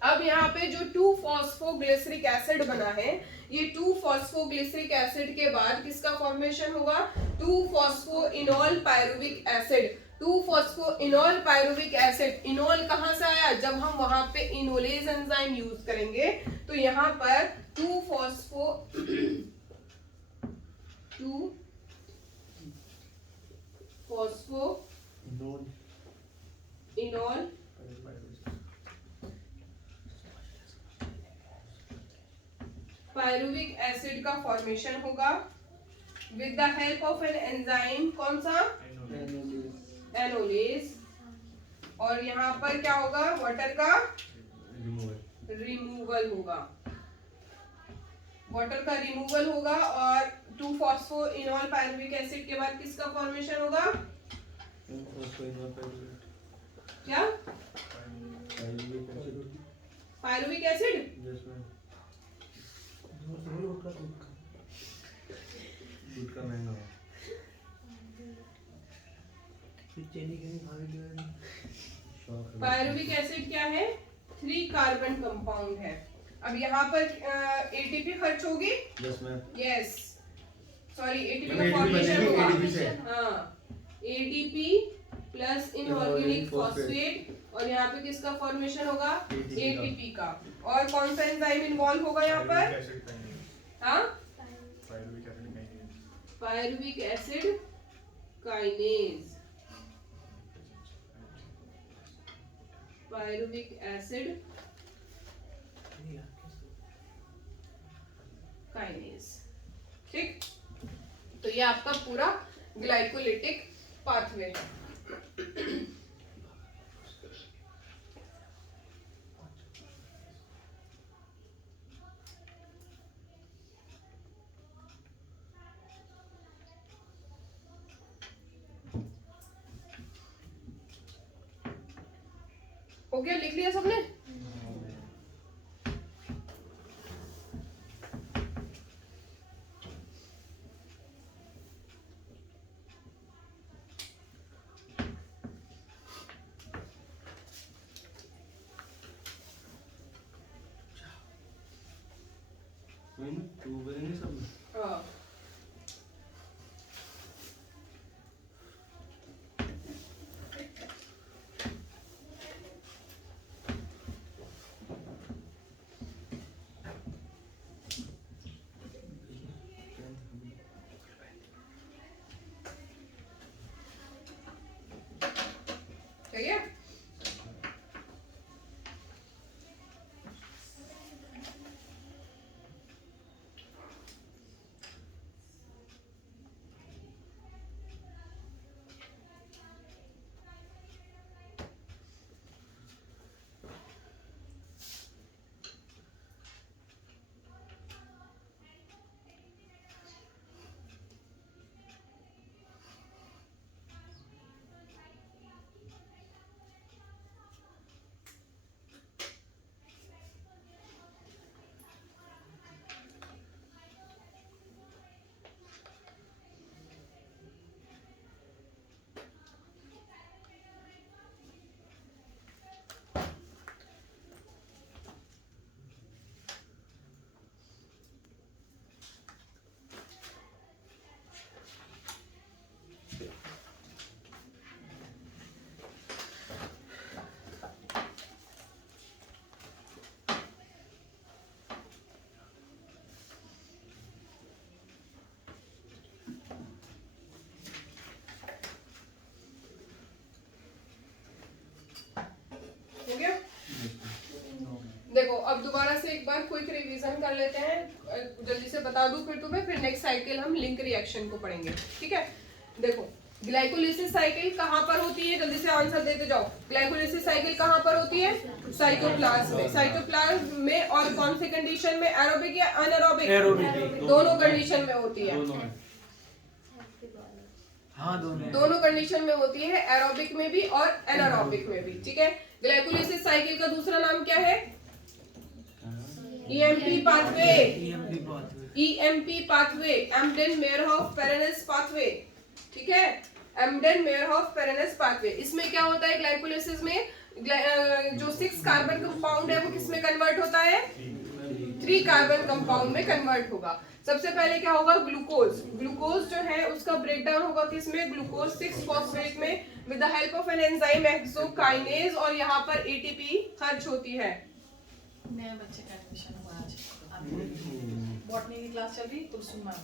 अब यहाँ पे जो 2 फॉस्फोग्लिसरिक एसिड बना है, ये 2 फॉस्फोग्लिसरिक एसिड के बाद किसका फॉर्मेशन होगा, 2 phosphoenol pyruvic acid. 2 phosphoenol pyruvic acid, enol कहाँ से आया, जब हम वहां पे इनोलेज एंजाइम यूज करेंगे, तो यहाँ पर 2 फॉस्फोइनोल पायरुविक एसिड का फॉर्मेशन होगा with the help of an enzyme, कौन सा, एनोलेज। और यहाँ पर क्या होगा, वाटर का रिमूवल होगा, वाटर का रिमूवल होगा। और 2 फॉस्फोइनोल पायरुविक एसिड के बाद किसका फॉर्मेशन होगा, क्या, पायरुविक एसिड। दूध का महंगा है, पायरुविक एसिड क्या है, 3 कार्बन कंपाउंड है। अब यहाँ पर एटीपी खर्च होगी, यस, सॉरी एटीपी का फॉर्मेशन होगा, हाँ, एडीपी प्लस इनऑर्गेनिक फॉस्फेट, और यहाँ पे किसका फॉर्मेशन होगा, एटीपी का। और कौन सा एंजाइम इन्वॉल्व होगा यहाँ पर, हाँ, pyruvic acid kinase, pyruvic acid kinase. ठीक, तो ये आपका पूरा ग्लाइकोलिटिक पाथवे है। हो गया, लिख लिया सबने? तू बनेंगे सब। हाँ। ठीक है। हो गया। देखो अब दोबारा से एक बार क्विक रिवीजन कर लेते हैं, जल्दी से बता दूं फिर तुम्हें, फिर नेक्स्ट साइकिल हम लिंक रिएक्शन को पढ़ेंगे। ठीक है, देखो ग्लाइकोलिसिस साइकिल कहाँ पर होती है, जल्दी से आंसर देते जाओ। ग्लाइकोलिसिस साइकिल कहाँ पर होती है? साइटोप्लाज्म में। साइटोप्लाज्म में और कौन से कंडीशन में, एरोबिक या अनएरोबिक? एरोबिक। दोनों कंडीशन में होती है। हाँ दोनों कंडीशन में होती है, एरोबिक में भी और एनारोबिक में भी। ठीक है, ग्लाइकोलिसिस साइकिल का दूसरा नाम क्या है? EMP pathway. EMP pathway, Embden Meyerhof Parnas pathway. ठीक है, एम्डेन-मेयरहोफ-पेरेनेस पाथवे। इसमें क्या होता है ग्लाइकोलिसिस में, जो 6 कार्बन कंपाउंड है वो किस में कन्वर्ट होता है? 3 कार्बन कंपाउंड में कन्वर्ट होगा। सबसे पहले क्या होगा? ग्लूकोज। ग्लूकोज जो है उसका ब्रेकडाउन होगा किसमें? ग्लूकोज 6 फॉस्फेट में with the help of an enzyme hexokinase, और यहाँ पर एटीपी खर्च होती है। नया बच्चे का एडमिशन हुआ आज, बॉटनी की क्लास चल रही, कुलसुम मैम।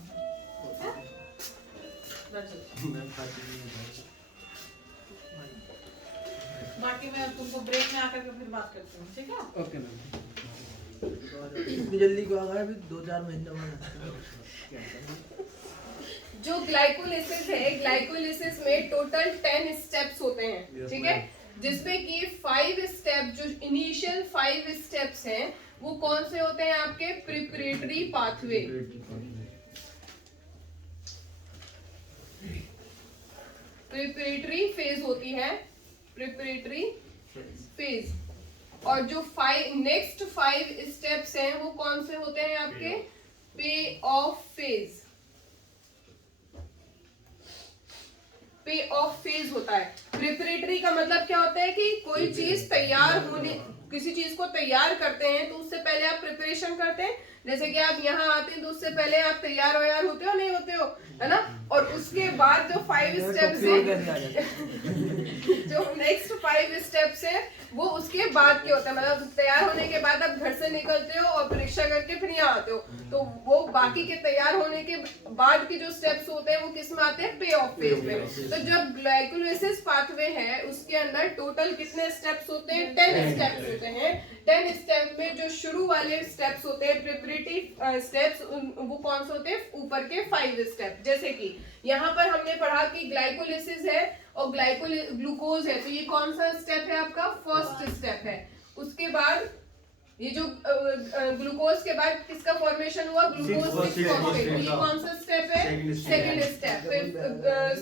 बाकी मैं तुमको ब्रेक में आकर के फिर बात करती हूँ, ठीक है? Okay ma'am. इतनी जल्दी को आ गया, अभी 2-4 महीने बाद। जो ग्लाइकोलिसिस है, ग्लाइकोलिसिस में टोटल 10 स्टेप्स होते हैं। ठीक है, जिसमें कि 5 स्टेप, जो इनिशियल 5 स्टेप्स हैं वो कौन से होते हैं आपके? Preparatory pathway. प्रिपरेटरी फेज होती है, प्रिपरेटरी फेज। और जो 5 नेक्स्ट 5 स्टेप्स हैं वो कौन से होते हैं आपके? पे ऑफ फेज। पे ऑफ फेज होता है। प्रिपरेटरी का मतलब क्या होता है कि कोई चीज तैयार होने, किसी चीज को तैयार करते हैं तो उससे पहले आप प्रिपरेशन करते हैं। जैसे कि आप यहाँ आते हैं तो उससे पहले आप तैयार व्यार होते हो, नहीं होते हो, है ना? और उसके बाद जो 5 स्टेप्स हैं, जो नेक्स्ट 5 स्टेप्स हैं वो उसके बाद के होते हैं। मतलब तैयार होने के बाद आप घर से निकलते हो और परीक्षा करके फिर यहाँ आते हो, तो वो बाकी के तैयार होने के बाद के जो स्टेप्स होते हैं वो किस में आते हैं? पे ऑफ फेज में। तो जब ग्लाइकोलिसिस पाथवे है उसके अंदर टोटल कितने स्टेप्स होते हैं? 10 स्टेप्स होते हैं। 10 स्टेप में जो शुरू वाले स्टेप्स होते हैं प्रिपरेटिव स्टेप्स, वो कौन से होते हैं? ऊपर के 5 स्टेप। जैसे कि यहाँ पर हमने पढ़ा कि ग्लाइकोलिसिस है और ग्लूकोज है, तो ये कौन सा स्टेप है आपका? फर्स्ट स्टेप है। उसके बाद ये जो ग्लूकोज के बाद किसका फॉर्मेशन हुआ? Glucose 6 phosphate. ये कौन सा स्टेप है? Second step. फिर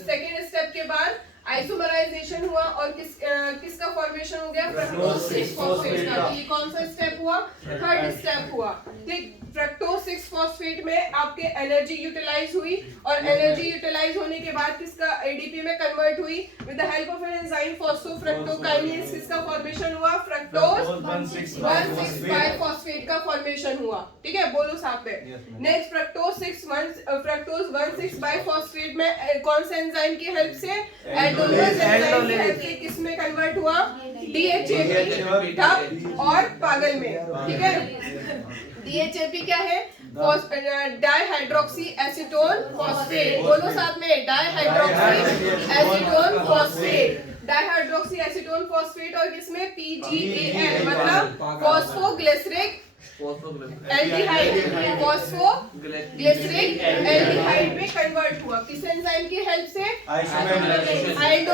सेकंड स्टेप के बाद आइसोमराइजेशन हुआ और किसका फॉर्मेशन हो गया, फ्रक्टोज 6 फॉस्फेट का। ये कौन सा स्टेप हुआ, थर्ड स्टेप हुआ। ठीक, फ्रक्टोज 6 फॉस्फेट में आपके एनर्जी यूटिलाइज हुई और एनर्जी यूटिलाइज होने के बाद किसका एडीपी में कन्वर्ट हुई with the help of an enzyme फॉस्फोफ्रक्टोकाइनेज। किसका फॉर्मेशन हुआ, फ्रक्टोज 1,6,5 फॉस्फेट का फॉर्मेशन हुआ। ठीक है, बोलो साथ में। नेक्स्ट फ्रक्टोज 1,6,5 फॉस्फेट में कौन से एंजाइम की हेल्प से, एल्डोलेज एंजाइम की हेल्प से किसमें कन्वर्ट हुआ, डीएचएपी, ठप और पागल में। ठीक है, डीएचएपी क्या है, डाइहाइड्रोक्सी एसीटोन फॉस्फेट। बोलो साथ में, dihydroxy acetone phosphate. Dihydroxy acetone phosphate और किसमें, पीजीएएल मतलब फॉस्फोग्लिसरिक एल्डिहाइड, फॉस्फोग्लिसरिक एल्डिहाइड में कन्वर्ट हुआ। किस एंजाइम की हेल्प से, आइसोमरेज एंजाइम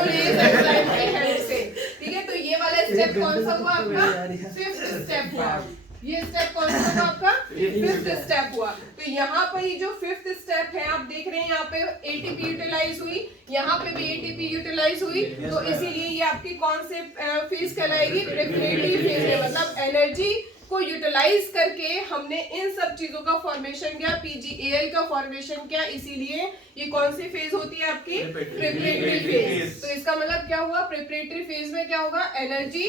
की हेल्प से। ठीक है, तो ये वाला स्टेप कौन सा हुआ आपका, फिफ्थ स्टेप हुआ। ये स्टेप कौन सा हुआ आपका, फिफ्थ स्टेप हुआ। तो यहाँ पर ये जो फिफ्थ स्टेप है आप देख रहे हैं, यहाँ पे एटीपी यूटिलाइज हुई, यहाँ पे भी एटीपी यूटिलाइज हुई, तो इसीलिए ये आपकी कौन से फेज कहलाएगी, प्रेपरेटरी फेज में। मतलब एनर्जी को यूटिलाइज करके हमने इन सब चीजों का फॉर्मेशन किया, पीजीएएल का फॉर्मेशन किया, इसीलिए ये कौन सी फेज होती है आपकी, प्रेपरेटरी फेज। तो इसका मतलब क्या हुआ, प्रेपरेटरी फेज में क्या होगा, एनर्जी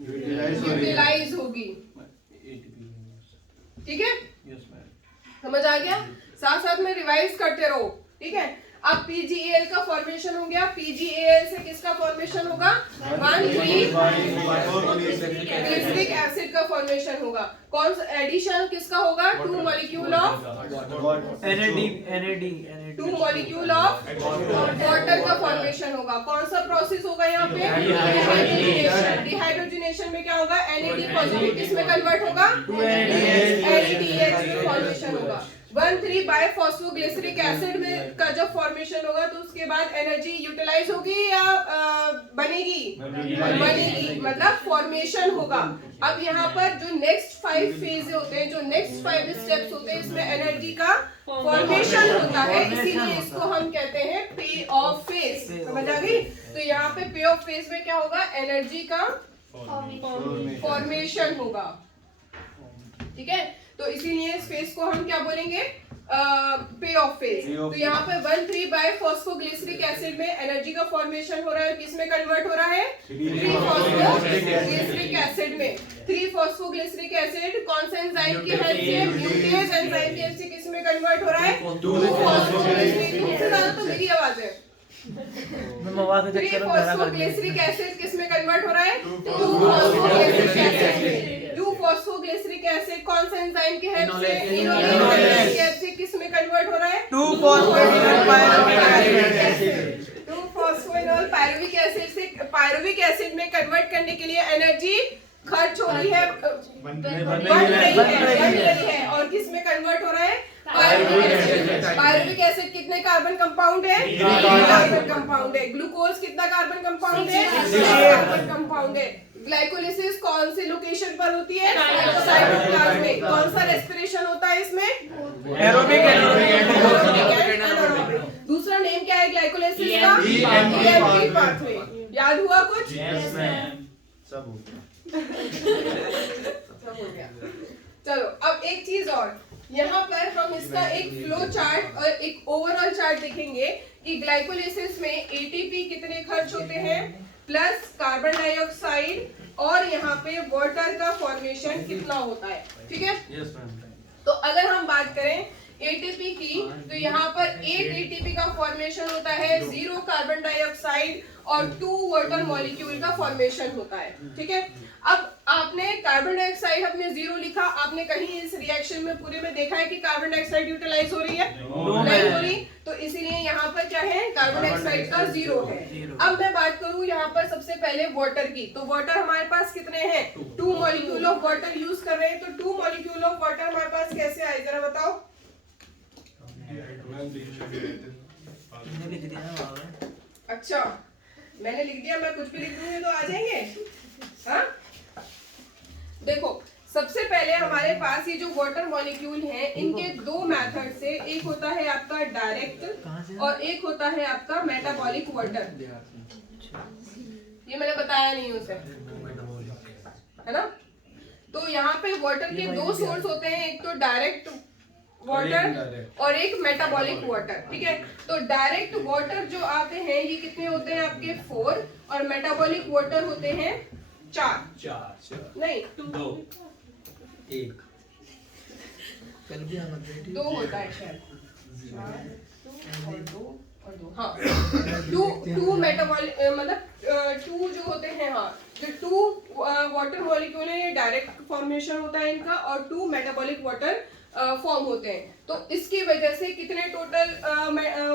यूटिलाइज होगी। ठीक है, समझ आ गया, साथ साथ में रिवाइज करते रहो। ठीक है, अब पीजीएल का फॉर्मेशन हो गया, पीजीएल से किसका फॉर्मेशन होगा, 1,3-ग्लिसरिक एसिड का फॉर्मेशन होगा। कौन सा एडिशन किसका होगा, 2 molecule of two molecule of water का फॉर्मेशन होगा। कौन सा प्रोसेस होगा यहाँ पे, डिहाइड्रोजनेशन। डिहाइड्रोजनेशन में क्या होगा, NAD पॉजिटिव किसमें कन्वर्ट होगा, NADH में फॉर्मेशन होगा। 1,3 बाइफॉस्फोग्लिसरिक एसिड में का जब फॉर्मेशन होगा तो उसके बाद एनर्जी यूटिलाइज होगी या बनेगी, बनेगी मतलब फॉर्मेशन होगा। अब यहाँ पर जो नेक्स्ट 5 फेज होते हैं, जो नेक्स्ट 5 स्टेप्स होते हैं, इसमें एनर्जी का फॉर्मेशन होता है, इसीलिए इसको हम कहते हैं पे ऑफ फेज। समझ आ गई। तो यहाँ पे पे ऑफ फेज में क्या होगा, एनर्जी का फॉर्मेशन होगा। ठीक है, तो इसीलिए इस फेज को हम क्या बोलेंगे, पे ऑफ फेज। तो यहाँ पे 1,3 बाइफॉस्फोग्लिसरिक एसिड में एनर्जी का फॉर्मेशन हो रहा है, किसमें कन्वर्ट हो रहा है, 3-फॉस्फोग्लिसरिक एसिड में। 3-फॉस्फोग्लिसरिक एसिड कौन से एंजाइम की हेल्प से, म्यूटेज एंजाइम की हेल्प से किसमें कन्वर्ट हो रहा है, 2-फॉस्फोग्लिसरिक। तो मेरी आवाज है, 3-फॉस्फोग्लिसरिक एसिड किसमें कन्वर्ट हो रहा है, 2-फॉस्फोग्लिसरिक एसिड में। 2-फॉस्फोग्लिसरिक एसिड कौन से एंजाइम की हेल्प से, इनोलिक की हेल्प से किसमें कन्वर्ट हो रहा है, 2-फॉस्फोइनोल पायरुविक एसिड से पायरुविक एसिड में कन्वर्ट करने के लिए एनर्जी खर्च हो रही है, बन रही है और किसमें कन्वर्ट हो रहा है, पायरुविक एसिड। पायरुविक एसिड कितने कार्बन कंपाउंड है, कार्बन कंपाउंड है। ग्लूकोज कितना कार्बन कंपाउंड है, कार्बन कंपाउंड है। ग्लाइकोलिसिस कौन सी लोकेशन पर होती है, साइटोप्लाज्म में। कौन सा रेस्पिरेशन होता है इसमें, एरोबिक एनारोबिक। दूसरा नेम क्या है ग्लाइकोलिसिस का, DMT पाथवे। याद हुआ कुछ, सब हो गया। चलो अब एक चीज और, यहाँ पर हम इसका एक फ्लो चार्ट और एक ओवरऑल चार्ट देखेंगे कि ग्लाइकोलिसिस में एटीपी कितने खर्च होते हैं, प्लस कार्बन डाइऑक्साइड और यहाँ पे वाटर का फॉर्मेशन कितना होता है। ठीक है, तो अगर हम बात करें एटीपी की, तो यहाँ पर 8 एटीपी का फॉर्मेशन होता है, 0 कार्बन डाइऑक्साइड और 2 वाटर मॉलिक्यूल का फॉर्मेशन होता है। ठीक है, अब आपने कार्बन डाइऑक्साइड अपने 0 लिखा, आपने कहीं इस रिएक्शन में पूरे में देखा है कि कार्बन डाइऑक्साइड यूटिलाइज हो रही है, नहीं हो रही, तो इसीलिए यहाँ पर क्या है, कार्बन डाइऑक्साइड का 0 है। अब मैं बात करूँ यहाँ पर सबसे पहले वाटर की, तो वाटर हमारे पास कितने हैं, 2 मॉलिक्यूल ऑफ वाटर यूज कर रहे हैं। तो 2 मॉलिक्यूल ऑफ वाटर हमारे पास कैसे आए, जरा बताओ। अच्छा, मैंने लिख दिया, मैं कुछ भी लिख दूंगी तो आ जाएंगे। हाँ, देखो सबसे पहले हमारे पास ये जो वाटर मॉलिक्यूल हैं इनके दो मेथड से, एक होता है आपका कहाँ से? डायरेक्ट और एक होता है आपका मेटाबॉलिक वाटर। ये मैंने बताया नहीं उसे, है ना। तो यहाँ पे वाटर के दो सोर्स होते हैं, एक तो डायरेक्ट वाटर और एक मेटाबॉलिक वाटर, ठीक है। तो डायरेक्ट वाटर जो आते हैं ये कितने होते हैं आपके 4 और मेटाबॉलिक वाटर होते हैं 4 नहीं 2 1 कल भी आना बेटी 2 होता है शायद, 4 और 2 हाँ 2 मेटाबॉलिक मतलब 2 जो होते हैं, हाँ जो 2 वाटर मॉलिक्यूल है ये डायरेक्ट फॉर्मेशन होता है इनका, और 2 मेटाबॉलिक वाटर फॉर्म होते हैं। तो इसकी वजह से कितने टोटल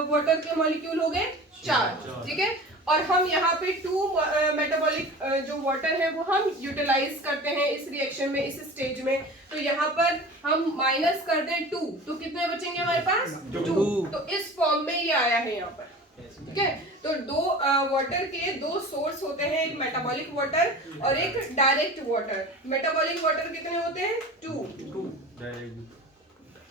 वाटर के मॉलिक्यूल हो गए 4, ठीक है। और हम यहाँ पे 2 मेटाबॉलिक जो वाटर है वो हम यूटिलाइज करते हैं इस रिएक्शन में, इस स्टेज में। तो यहाँ पर हम माइनस कर दें 2 तो कितने बचेंगे हमारे पास 2। तो इस फॉर्म में ये आया है यहाँ पर, ठीक है। तो 2 वाटर के 2 सोर्स होते हैं, एक मेटाबॉलिक वाटर और एक डायरेक्ट वाटर। मेटाबॉलिक वाटर कितने होते हैं 2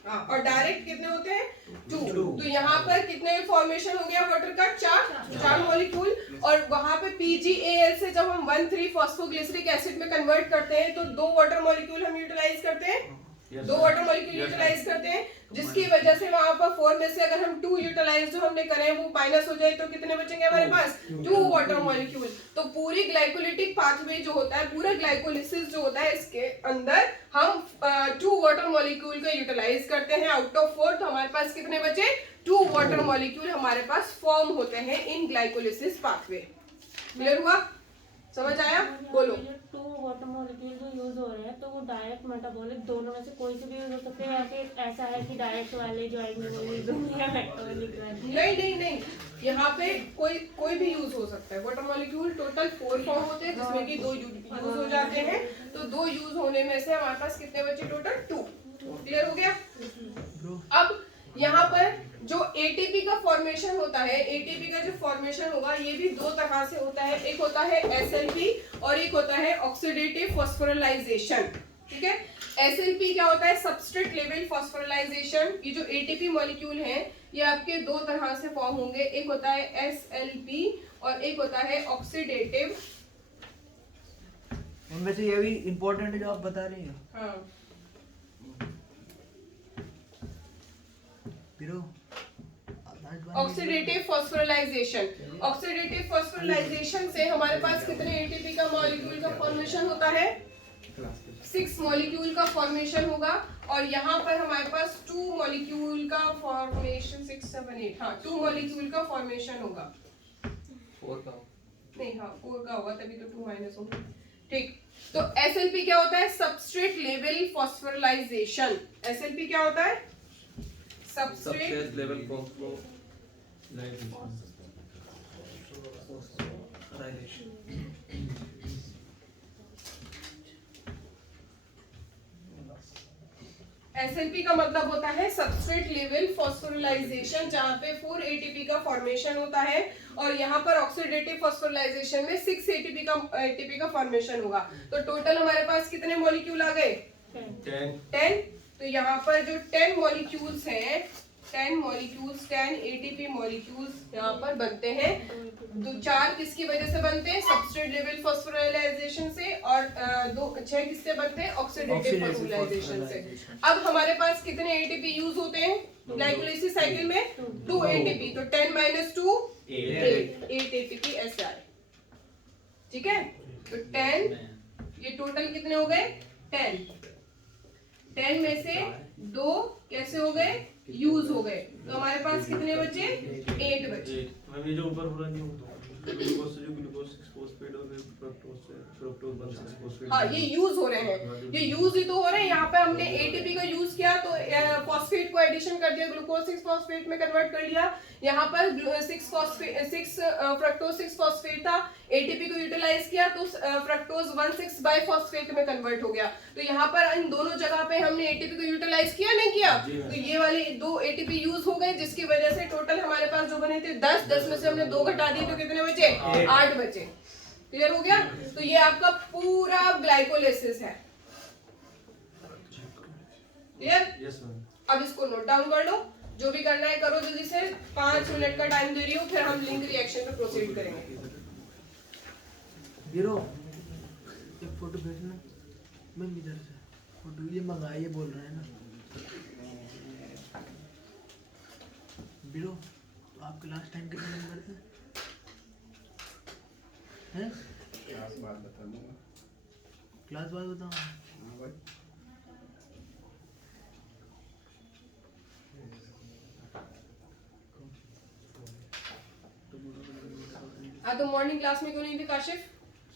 हाँ, और डायरेक्ट कितने होते हैं 2। तो यहाँ पर कितने फॉर्मेशन हो गया वाटर का 4 मॉलिक्यूल। और वहां पे PgAl से जब हम 1,3 फॉस्फोग्लिसरिक एसिड में कन्वर्ट करते हैं तो 2 वाटर मॉलिक्यूल हम यूटिलाइज करते हैं, 2 वाटर मॉलिक्यूल यूटिलाइज करते हैं, जिसकी वजह से वहां पर 4 में से अगर हम 2 यूटिलाइज जो हमने करे वो माइनस हो जाए तो कितने बचेंगे हमारे पास 2 वाटर मॉलिक्यूल। तो पूरी ग्लाइकोलिटिक पाथवे जो होता है, पूरा ग्लाइकोलिसिस जो होता है इसके अंदर हम 2 वाटर मॉलिक्यूल का यूटिलाइज करते हैं आउट ऑफ 4। तो हमारे पास कितने बचे 2 वाटर मॉलिक्यूल हमारे पास फॉर्म होते हैं इन ग्लाइकोलिसिस पाथवे। क्लियर हुआ, समझ आया, बोलो। 2 वाटर मॉलिक्यूल जो यूज हो रहे हैं तो वो डायरेक्ट मेटाबॉलिक दोनों में से कोई से भी यूज हो सकते हैं, या फिर ऐसा है कि डायरेक्ट वाले जो आएंगे वो यूज होंगे या मेटाबॉलिक वाले? नहीं, यहाँ पे कोई भी यूज हो सकता है। वाटर मॉलिक्यूल टोटल 4 फॉर्म होते हैं जिसमें कि 2 यूज हो जाते हैं। तो 2 यूज होने में से हमारे पास कितने बचे टोटल 2। क्लियर हो गया। अब यहाँ पर जो ATP का फॉर्मेशन होता है, ATP का जो फॉर्मेशन होगा ये भी 2 तरह से होता है, एक होता है SLP और एक होता है ऑक्सीडेटिव फॉस्फोराइलेशन, ठीक है। SLP क्या होता है, सबस्ट्रेट लेवल फॉस्फोराइलेशन। ये जो ATP मॉलिक्यूल है ये आपके 2 तरह से फॉर्म होंगे, एक होता है SLP और एक होता है ऑक्सीडेटिव। उनमें से ये भी इम्पोर्टेंट है जो आप बता रही हो। हाँ ऑक्सीडेटिव फॉस्फोराइलेशन। ऑक्सीडेटिव फॉस्फोराइलेशन से हमारे पास कितने ATP का मॉलिक्यूल का फॉर्मेशन होता है 6 मॉलिक्यूल का फॉर्मेशन होगा। और यहाँ पर हमारे पास 2 मॉलिक्यूल का फॉर्मेशन 6 7 8 हाँ 2 मॉलिक्यूल का फॉर्मेशन होगा। 4 का नहीं हाँ 4 का होगा तभी तो 2 माइनस होगा, ठीक। तो SLP क्या होता है, सबस्ट्रेट लेवल फॉस्फोराइलेशन। SLP क्या होता है, सबस्ट्रेट लेवल SLP का मतलब होता है सबस्ट्रेट लेवल फॉस्फोराइलेशन, जहाँ पे 4 ATP का फॉर्मेशन होता है और यहाँ पर ऑक्सीडेटिव फॉस्फोराइलेशन में 6 ATP का फॉर्मेशन होगा। तो टोटल हमारे पास कितने मॉलिक्यूल आ गए 10। तो यहाँ पर जो 10 मॉलिक्यूल्स हैं 10 ATP मॉलिक्यूल्स यहाँ पर बनते हैं। तो 4 किसकी वजह से बनते हैं, सबस्ट्रेट लेवल फॉस्फोराइलेशन से, और 6 किससे बनते हैं, ऑक्सीडेटिव फॉस्फोराइलेशन से। अब हमारे पास कितने ATP यूज होते हैं ग्लाइकोलाइसिस साइकिल में 2 ATP। तो 10 - 2 8 ATP ऐसे आए, ठीक है। तो 10 ये टोटल कितने हो गए 10 में से 2 कैसे हो गए यूज हो गए। तो हमारे पास कितने बचे 8 बचे। मैं ये जो ऊपर हो रहा है ग्लूकोज से जो ग्लूकोज 6 फॉस्फेट और फ्रक्टोज से फ्रक्टोज 1 6 फॉस्फेट। हाँ ये यूज हो रहे हैं, ये यूज ही तो हो रहे हैं। यहाँ पे हमने ATP का यूज किया तो फॉस्फेट को एडिशन कर दिया, ग्लूकोज 6 फॉस्फेट में कन्वर्ट कर लिया। यहाँ पर 6 फ्रक्टोज 6 फॉस्फेट था, ATP को यूटिलाइज किया तो फ्रक्टोज 1 6 बाइफॉस्फेट में कन्वर्ट हो गया। तो यहाँ पर इन दोनों जगह पे हमने ATP को यूटिलाइज किया नहीं किया, तो ये वाले 2 ATP यूज हो गए, जिसकी वजह से टोटल हमारे पास जो बने थे 10 में से हमने 2 घटा दिए तो कितने बचे 8 बचे। क्लियर हो गया। तो ये आपका पूरा ग्लाइकोलाइसिस है, क्लियर? Yes ma'am. अब इसको नोट डाउन कर लो, जो भी करना है करो जल्दी से। 5 मिनट का टाइम दे रही हूँ, फिर हम लिंक रिएक्शन पे प्रोसीड करेंगे। बीरो एक फोटो भेजना। मैं इधर से फोटो ये मंगाइए बोल रहे हैं ना। बीरो तो आपके लास्ट टाइम कितने नंबर थे? हैं? क्लास बाद बता दूंगा। क्लास बाद बताऊँ? हाँ भाई। हाँ, तो मॉर्निंग क्लास में क्यों नहीं थे काशिफ?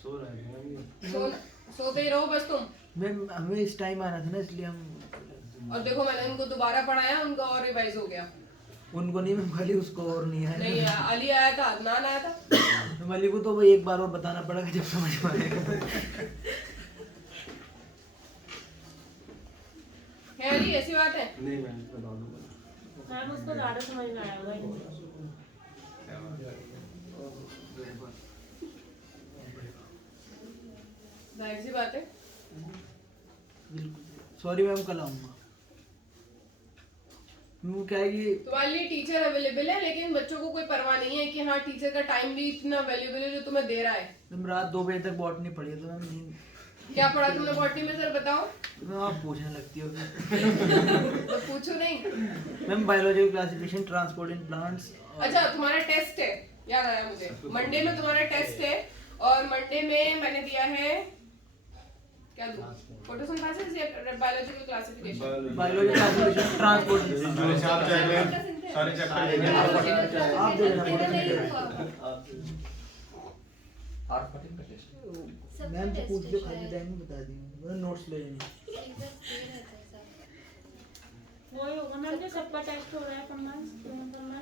सो रहा है मैम। सोते ही रहो बस तुम। मैम हमें इस टाइम आना था ना, इसलिए हम। और देखो मैंने उनको दोबारा पढ़ाया, उनका और रिवाइज हो गया। उनको नहीं मैम, खाली उसको और नहीं आया। नहीं अली आया था, अदनान आया था। मैम अली को तो भाई एक बार और बताना पड़ेगा जब समझ में आएगा। है अली, ऐसी बात है? नहीं मैम, बता दूंगा। मैम उसको ज़्यादा समझ में आया होगा इनसे। जाहिर सी बात है। सॉरी मैम, कल आऊँगा। वो क्या है कि तुम्हारे लिए टीचर अवेलेबल है, लेकिन बच्चों को कोई परवाह नहीं है कि हाँ टीचर का टाइम भी इतना वैल्यूएबल है जो तुम्हें दे रहा है। मैम रात 2 बजे तक बॉटनी पढ़ी है तो मैम नहीं। क्या पढ़ा तुमने बॉटनी में, सर बताओ। मैम आप पूछने लगती हो फिर। तो पूछो नहीं। Ma'am biological classification, transport in plants. अच्छा, तुम्हारा टेस्ट है, याद आया मुझे। मंडे में तुम्हारा टेस्ट है, और मंडे में मैंने दिया है क्या दूं? फोटोसिंथेसिस या biological classification? Biological classification, transport. सारे चैप्टर आप दे देना। मैम से पूछ लो, खाली टाइम में बता दी। मैंने नोट्स ले लेने। वही होगा मैम जो सबका टेस्ट हो रहा है कंबाइन।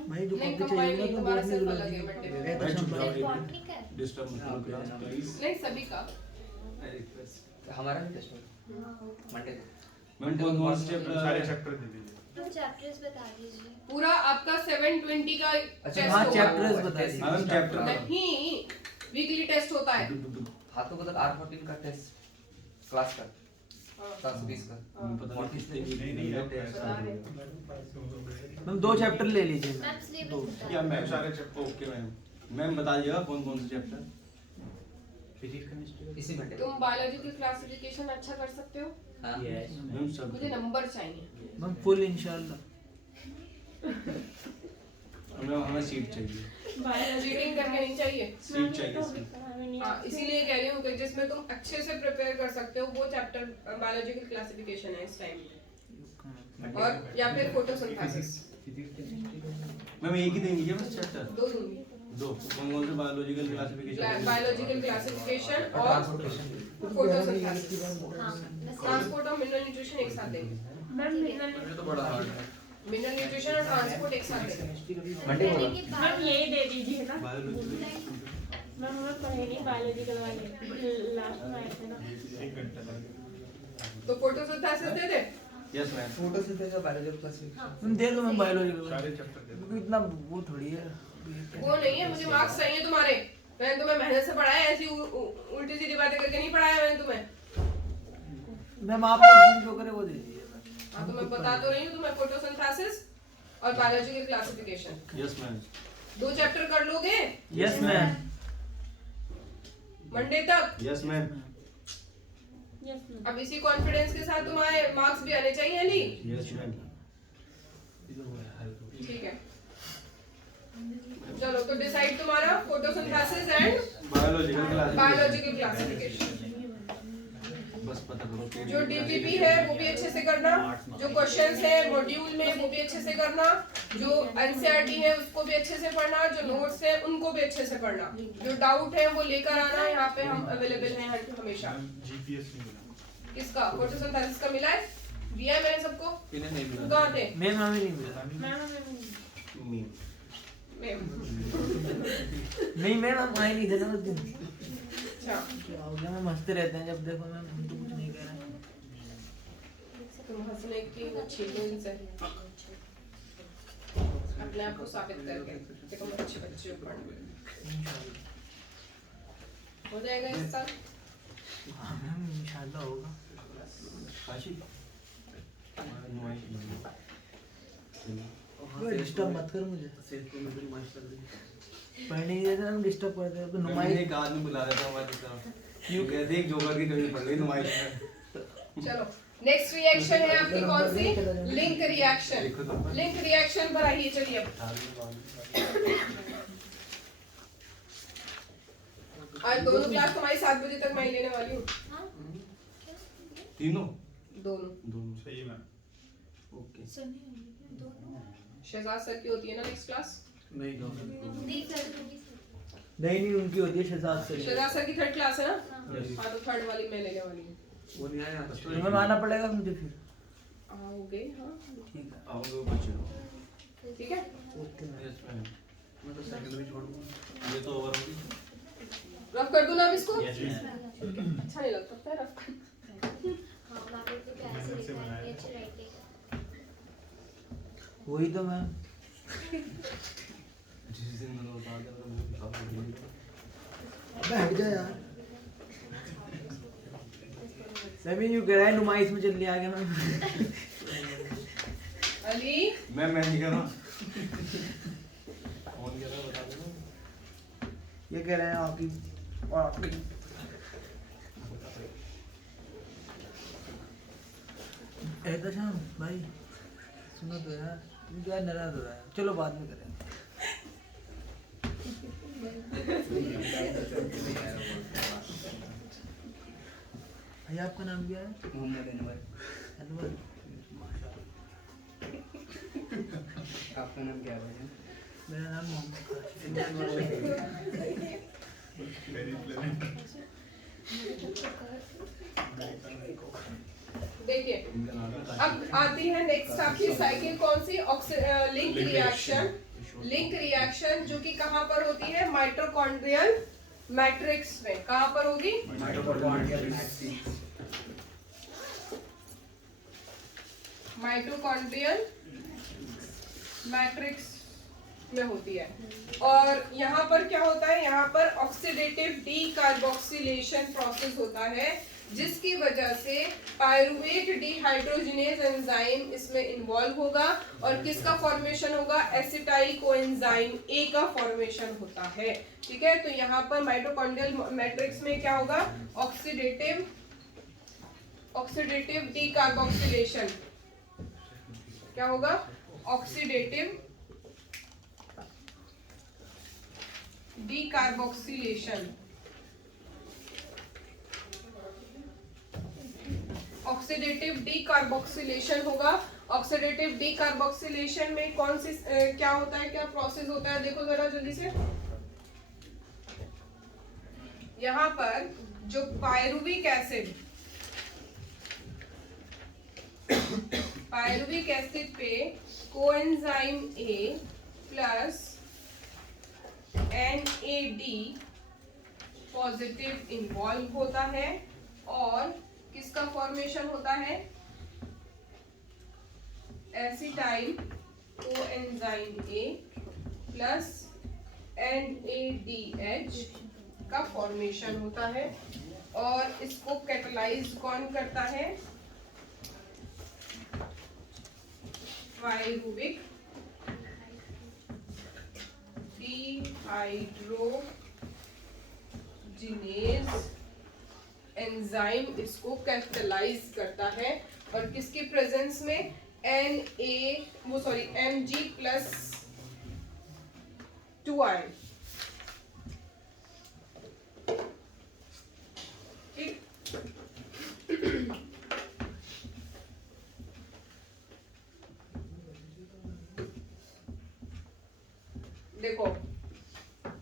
भाई जो नहीं, कॉपी combine चाहिए नहीं, ना तुम्हारा तो सिर्फ बोलने अलग है लगी। मंडे में। कहता शंभर। डिस्टर्ब मत करो क्लास प्लीज। नहीं, सभी का। हमारा भी टेस्ट होगा मंडे को। मैम कौन से चैप्टर, सारे चैप्टर दे दीजिए। तो चैप्टर्स बता दीजिए। पूरा आपका 720 का टेस्ट हाँ होगा। चैप्टर्स बता दी। मैम चैप्टर नहीं, वीकली टेस्ट होता है। हाँ तो मतलब R14 का टेस्ट क्लास का हाँ। 720 का पता नहीं कितने की नहीं मैम 2 चैप्टर ले लीजिए मैम मैम। सिलेबस 2 बता या मैम सारे चैप्टर ओके मैम। मैम बता दीजिएगा कौन कौन से चैप्टर। इसी मंडे तुम बायोलॉजिकल क्लासिफिकेशन अच्छा कर सकते हो? हाँ मैम सब मुझे नंबर चाहिए। मैम फुल इंशाल्लाह। हमें सीट चाहिए। चीटिंग करके नहीं चाहिए। सीट चाहिए सीट। हाँ, इसीलिए कह रही हूँ कि जिसमें तुम अच्छे से प्रिपेयर कर सकते हो वो चैप्टर बायोलॉजिकल क्लासिफिकेशन है इस टाइम, और या फिर फोटोसिंथेसिस। मैम एक ही देंगी क्या बस चैप्टर? 2 दूंगी। दो कौन कौन से बायोलॉजिकल क्लासिफिकेशन? बायोलॉजिकल क्लासिफिकेशन और फोटोसिंथेसिस। ट्रांसपोर्ट और मिनरल न्यूट्रिशन एक साथ देंगे। मैम मिनरल तो बड़ा हार्ड है। मिनरल न्यूट्रिशन और ट्रांसपोर्ट एक साथ देंगे। मंडे को मैम यही दे दीजिए ना। बायोलॉजिकल मैम हमें पढ़ेंगे बायोलॉजिकल वाले लास्ट में आए थे ना। तो फोटोसिंथेसिस दे दे। Yes ma'am. फोटोसिंथेसिस और बायोलॉजिकल क्लासिफिकेशन मैम दे दो मैम बायोलॉजिकल। सारे चैप्टर दे दो। इतना वो थोड़ी है। वो नहीं है, मुझे मार्क्स चाहिए तुम्हारे। मैंने तुम्हें मेहनत से पढ़ाया, ऐसी उल्टी सीधी बातें करके नहीं पढ़ाया मैंने तुम्हें। मैम आप जो करे वो दे दीजिए। हाँ, तो मैं बता तो रही हूँ तुम्हें, फोटोसिंथेसिस और biological classification yes ma'am. 2 chapter कर लोगे यस मैम। मंडे तक। Yes ma'am. Yes ma'am. अब इसी कॉन्फिडेंस के साथ तुम्हारे मार्क्स भी आने चाहिए अली। Yes ma'am. ठीक है, चलो तो डिसाइड तुम्हारा फोटोसिंथेसिस एंड बायोलॉजिकल क्लासिफिकेशन। बस पता करो जो डीपीपी है वो भी अच्छे से करना, जो क्वेश्चंस है मॉड्यूल में वो भी अच्छे से करना, जो एनसीईआरटी है उसको भी अच्छे से पढ़ना, जो नोट्स है उनको भी अच्छे से पढ़ना, जो डाउट है वो लेकर आना। यहाँ पे हम अवेलेबल हैं हमेशा। जीपीएस नहीं मिला। किसका? फोटोसिंथेसिस का मिला है? दिया है मैंने सबको। इन्हें नहीं मिला। कहाँ थे? मैम हमें नहीं मिला। मैम हमें मी नहीं मैम हम आए नहीं थे ना उस दिन। अच्छा, क्या हो गया मैम, हंसते रहते हैं जब देखो मैम, हम तो कुछ नहीं कह रहे हैं। तुम हंसने की वो छीलो इनसे, अपने आप को साबित करके कि तुम अच्छे बच्चे हो पढ़ने। हो जाएगा इस साल। हाँ मैम इंशाल्लाह होगा। काशी डिस्टर्ब मत कर मुझे, सेफ को मुझे नुमाइश लग रही है। पढ़ने नहीं देते हम, डिस्टर्ब करते हैं तो मैंने नुमाइश। एक आदमी बुला रहा था हमारी तरफ, क्यों कहते एक जोकर की कमी पड़ गई नुमाइश में। चलो नेक्स्ट रिएक्शन है आपकी कौन सी? Link reaction. देखो तो लिंक रिएक्शन पर आइए, चलिए अब। आज दोनों क्लास तुम्हारी 7 बजे तक मैं ही लेने वाली हूँ। तीनों दोनों। दोनों सही में ओके। शहजाद सर की होती है ना नेक्स्ट क्लास? नहीं दो नहीं उनकी होती है शहजाद से। शहजाद सर की 3rd क्लास है ना? Yes. हाँ तो 3rd वाली मैं लेने वाली हूँ। वो नहीं आया तो तुम्हें आना पड़ेगा मुझे फिर। आओगे? हाँ ठीक है, आओगे बच्चे ठीक है। Okay ma'am. यस मैम, मैं तो सेकंड में छोड़ दूंगा, ये तो ओवर होगी। रफ कर दूँ ना अब इसको? Yes ma'am. अच्छा नहीं लगता फिर रफ कर। हाँ बाबू तो कैसे लिखा है अच्छी राइटिंग। वही तो मैम। जिस दिन मैंने बता दिया तो वो आप बैठ जा यार। सभी यूँ कह रहा है नुमाइश में जल्दी आ गया मैम। अली मैं नहीं कर रहा। कौन कह रहा है बता देना। ये कह रहे हैं आपकी और आपकी। एहतशाम भाई सुनो तो यार, तुम क्या नाराज हो रहा है? चलो बाद में करेंगे। भाई आपका नाम क्या है? मोहम्मद अनवर। अनवर। माशाल्लाह। आपका नाम क्या है भाई? मेरा नाम मोहम्मद देखिए अब आती है नेक्स्ट आपकी साइकिल कौन सी? Link reaction. लिंक रिएक्शन जो कि कहाँ पर होती है? माइटोकॉन्ड्रियल मैट्रिक्स में। कहाँ पर होगी? माइटोकॉन्ड्रियल मैट्रिक्स में होती है। और यहाँ पर क्या होता है? यहाँ पर ऑक्सीडेटिव डीकार्बोक्सिलेशन प्रोसेस होता है, जिसकी वजह से पायरुवेट डिहाइड्रोजिनेज एंजाइम इसमें इन्वॉल्व होगा। और किसका फॉर्मेशन होगा? एसिटाइल कोएंजाइम ए का फॉर्मेशन होता है। ठीक है, तो यहाँ पर माइटोकॉन्ड्रियल मैट्रिक्स में क्या होगा? Oxidative decarboxylation. क्या होगा? Oxidative decarboxylation. ऑक्सीडेटिव डीकार्बोक्सिलेशन होगा। ऑक्सीडेटिव डीकार्बोक्सिलेशन में कौन सी क्या होता है, क्या प्रोसेस होता है? देखो जरा जल्दी से। यहाँ पर जो पायरुविक एसिड पे coenzyme A plus NAD positive involve होता है और किसका फॉर्मेशन होता है? Acetyl coenzyme A plus NADH का फॉर्मेशन होता है। और इसको कैटलाइज कौन करता है? पायरुविक डिहाइड्रोजिनेज एंजाइम इसको कैटलाइज करता है। और किसकी प्रेजेंस में? Mg+2 ion. ठीक, देखो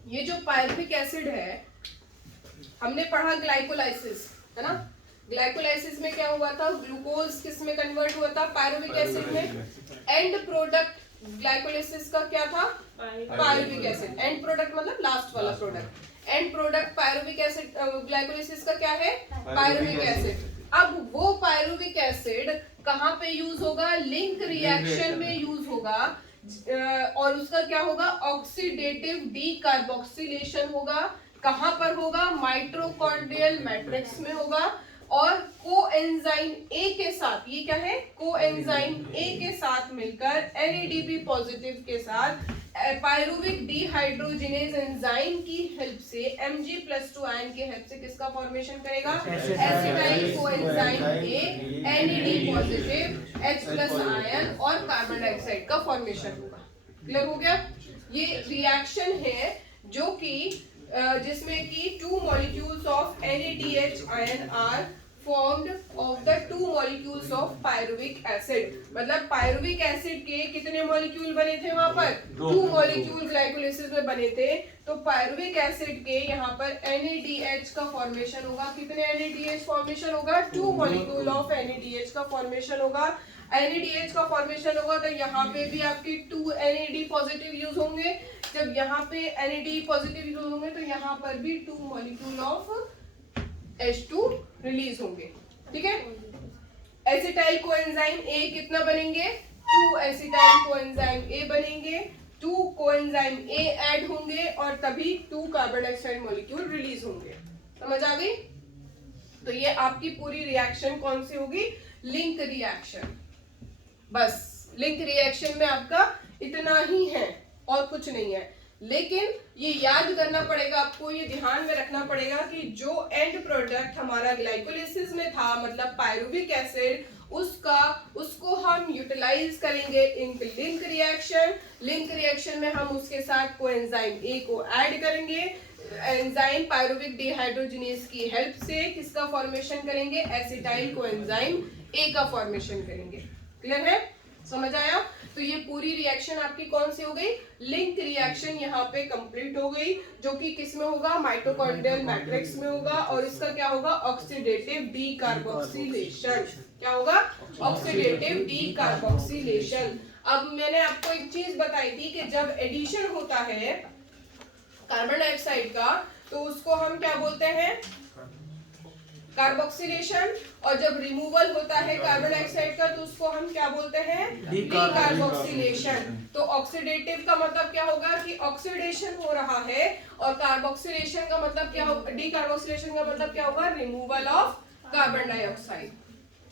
ये जो पायरुविक एसिड है, हमने पढ़ा ग्लाइकोलाइसिस, है ना? ग्लाइकोलाइसिस में क्या हुआ था? ग्लूकोज किस में कन्वर्ट हुआ था? पायरुविक एसिड में। एंड प्रोडक्ट ग्लाइकोलाइसिस का क्या था? Pyruvic acid. एंड प्रोडक्ट मतलब लास्ट वाला product. And product pyruvic acid glycolysis का क्या है? Pyruvic acid. अब वो पायरुविक एसिड कहाँ पे यूज होगा? लिंक रिएक्शन में यूज होगा। और उसका क्या होगा? ऑक्सीडेटिव डीकार्बोक्सिलेशन होगा। कहां पर होगा? माइटोकॉन्ड्रियल मैट्रिक्स में होगा। और कोएंजाइम ए के साथ, ये क्या है, कोएंजाइम ए के साथ मिलकर NADP पॉजिटिव के साथ पायरुविक डिहाइड्रोजिनेज एंजाइम की हेल्प से Mg+2 आयन की हेल्प से किसका फॉर्मेशन करेगा, acetyl coenzyme A, NAD positive, H+ ion और कार्बन डाइऑक्साइड का फॉर्मेशन होगा। क्लियर हो गया? ये रिएक्शन है जो कि जिसमें कि 2 molecules of NADH ion are formed of the 2 molecules of pyruvic acid। मतलब पायरुविक एसिड के कितने मॉलिक्यूल बने थे वहां पर, 2 मॉलिक्यूल ग्लाइकोलिसिस में बने थे। तो पायरुविक एसिड के यहाँ पर NADH का फॉर्मेशन होगा। कितने NADH फॉर्मेशन होगा, 2 मॉलिक्यूल ऑफ NADH का फॉर्मेशन होगा। NADH का फॉर्मेशन होगा तो यहाँ पे भी आपके 2 NAD पॉजिटिव यूज होंगे। जब यहाँ पे NAD पॉजिटिव यूज होंगे तो यहाँ पर भी 2 मॉलिक्यूल ऑफ H2 रिलीज होंगे। ठीक है, एसिटाइल कोएंजाइम ए कितना बनेंगे, 2 एसिटाइल कोएंजाइम ए बनेंगे, 2 कोएंजाइम ए ऐड होंगे और तभी 2 कार्बन डाइऑक्साइड मॉलिक्यूल रिलीज होंगे। समझ आ गई? तो ये आपकी पूरी रिएक्शन कौन सी होगी, लिंक रिएक्शन। बस लिंक रिएक्शन में आपका इतना ही है और कुछ नहीं है। लेकिन ये याद करना पड़ेगा आपको, ये ध्यान में रखना पड़ेगा कि जो एंड प्रोडक्ट हमारा ग्लाइकोलिसिस में था, मतलब पायरुविक एसिड, उसको हम यूटिलाइज करेंगे इन लिंक रिएक्शन। लिंक रिएक्शन में हम उसके साथ कोएंजाइम ए को ऐड करेंगे। एंजाइम पायरुविक डिहाइड्रोजिनेज की हेल्प से किसका फॉर्मेशन करेंगे, एसिटाइल कोएंजाइम ए का फॉर्मेशन करेंगे। क्लियर है? समझ आया? तो ये पूरी रिएक्शन आपकी कौन सी हो गई, लिंक रिएक्शन यहाँ पे कंप्लीट हो गई, जो कि किस में होगा, माइटोकॉन्ड्रियल मैट्रिक्स में होगा। और इसका क्या होगा, ऑक्सीडेटिव डीकार्बोक्सिलेशन। क्या होगा, ऑक्सीडेटिव डीकार्बोक्सिलेशन। अब मैंने आपको एक चीज बताई थी कि जब एडिशन होता है कार्बन डाइऑक्साइड का तो उसको हम क्या बोलते हैं, कार्बोक्सिलेशन। और जब रिमूवल होता है कार्बन डाइऑक्साइड का तो उसको हम क्या बोलते हैं, डीकार्बोक्सिलेशन। तो ऑक्सीडेटिव का मतलब क्या होगा कि ऑक्सीडेशन हो रहा है, और कार्बोक्सिलेशन का मतलब क्या होगा, डीकार्बोक्सिलेशन का मतलब क्या होगा, रिमूवल ऑफ कार्बन डाइऑक्साइड।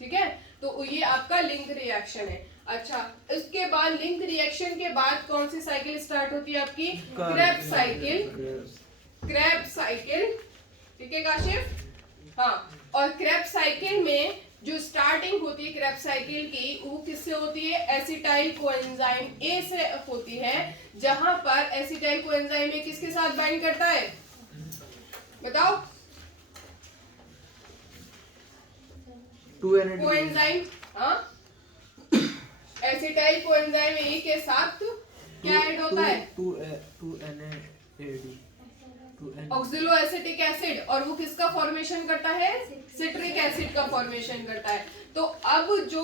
ठीक है, तो ये आपका लिंक रिएक्शन है। अच्छा, इसके बाद लिंक रिएक्शन के बाद कौन सी साइकिल स्टार्ट होती है आपकी, क्रेब्स साइकिल। क्रेब्स साइकिल, ठीक है काशिफ? हाँ, और क्रेब्स साइकिल में जो स्टार्टिंग होती है क्रेब्स साइकिल की, वो किससे होती है, एसिटाइल कोएंजाइम ए से होती है। जहां पर एसिटाइल कोएंजाइम ए किसके साथ बाइंड करता है, बताओ, कोएंजाइम, हाँ, एसिटाइल कोएंजाइम ए के साथ क्या ऐड होता है, 2 NAD, ऑक्सिलो एसिटिक एसिड। और वो किसका फॉर्मेशन करता है, सिट्रिक एसिड का फॉर्मेशन करता है। तो अब जो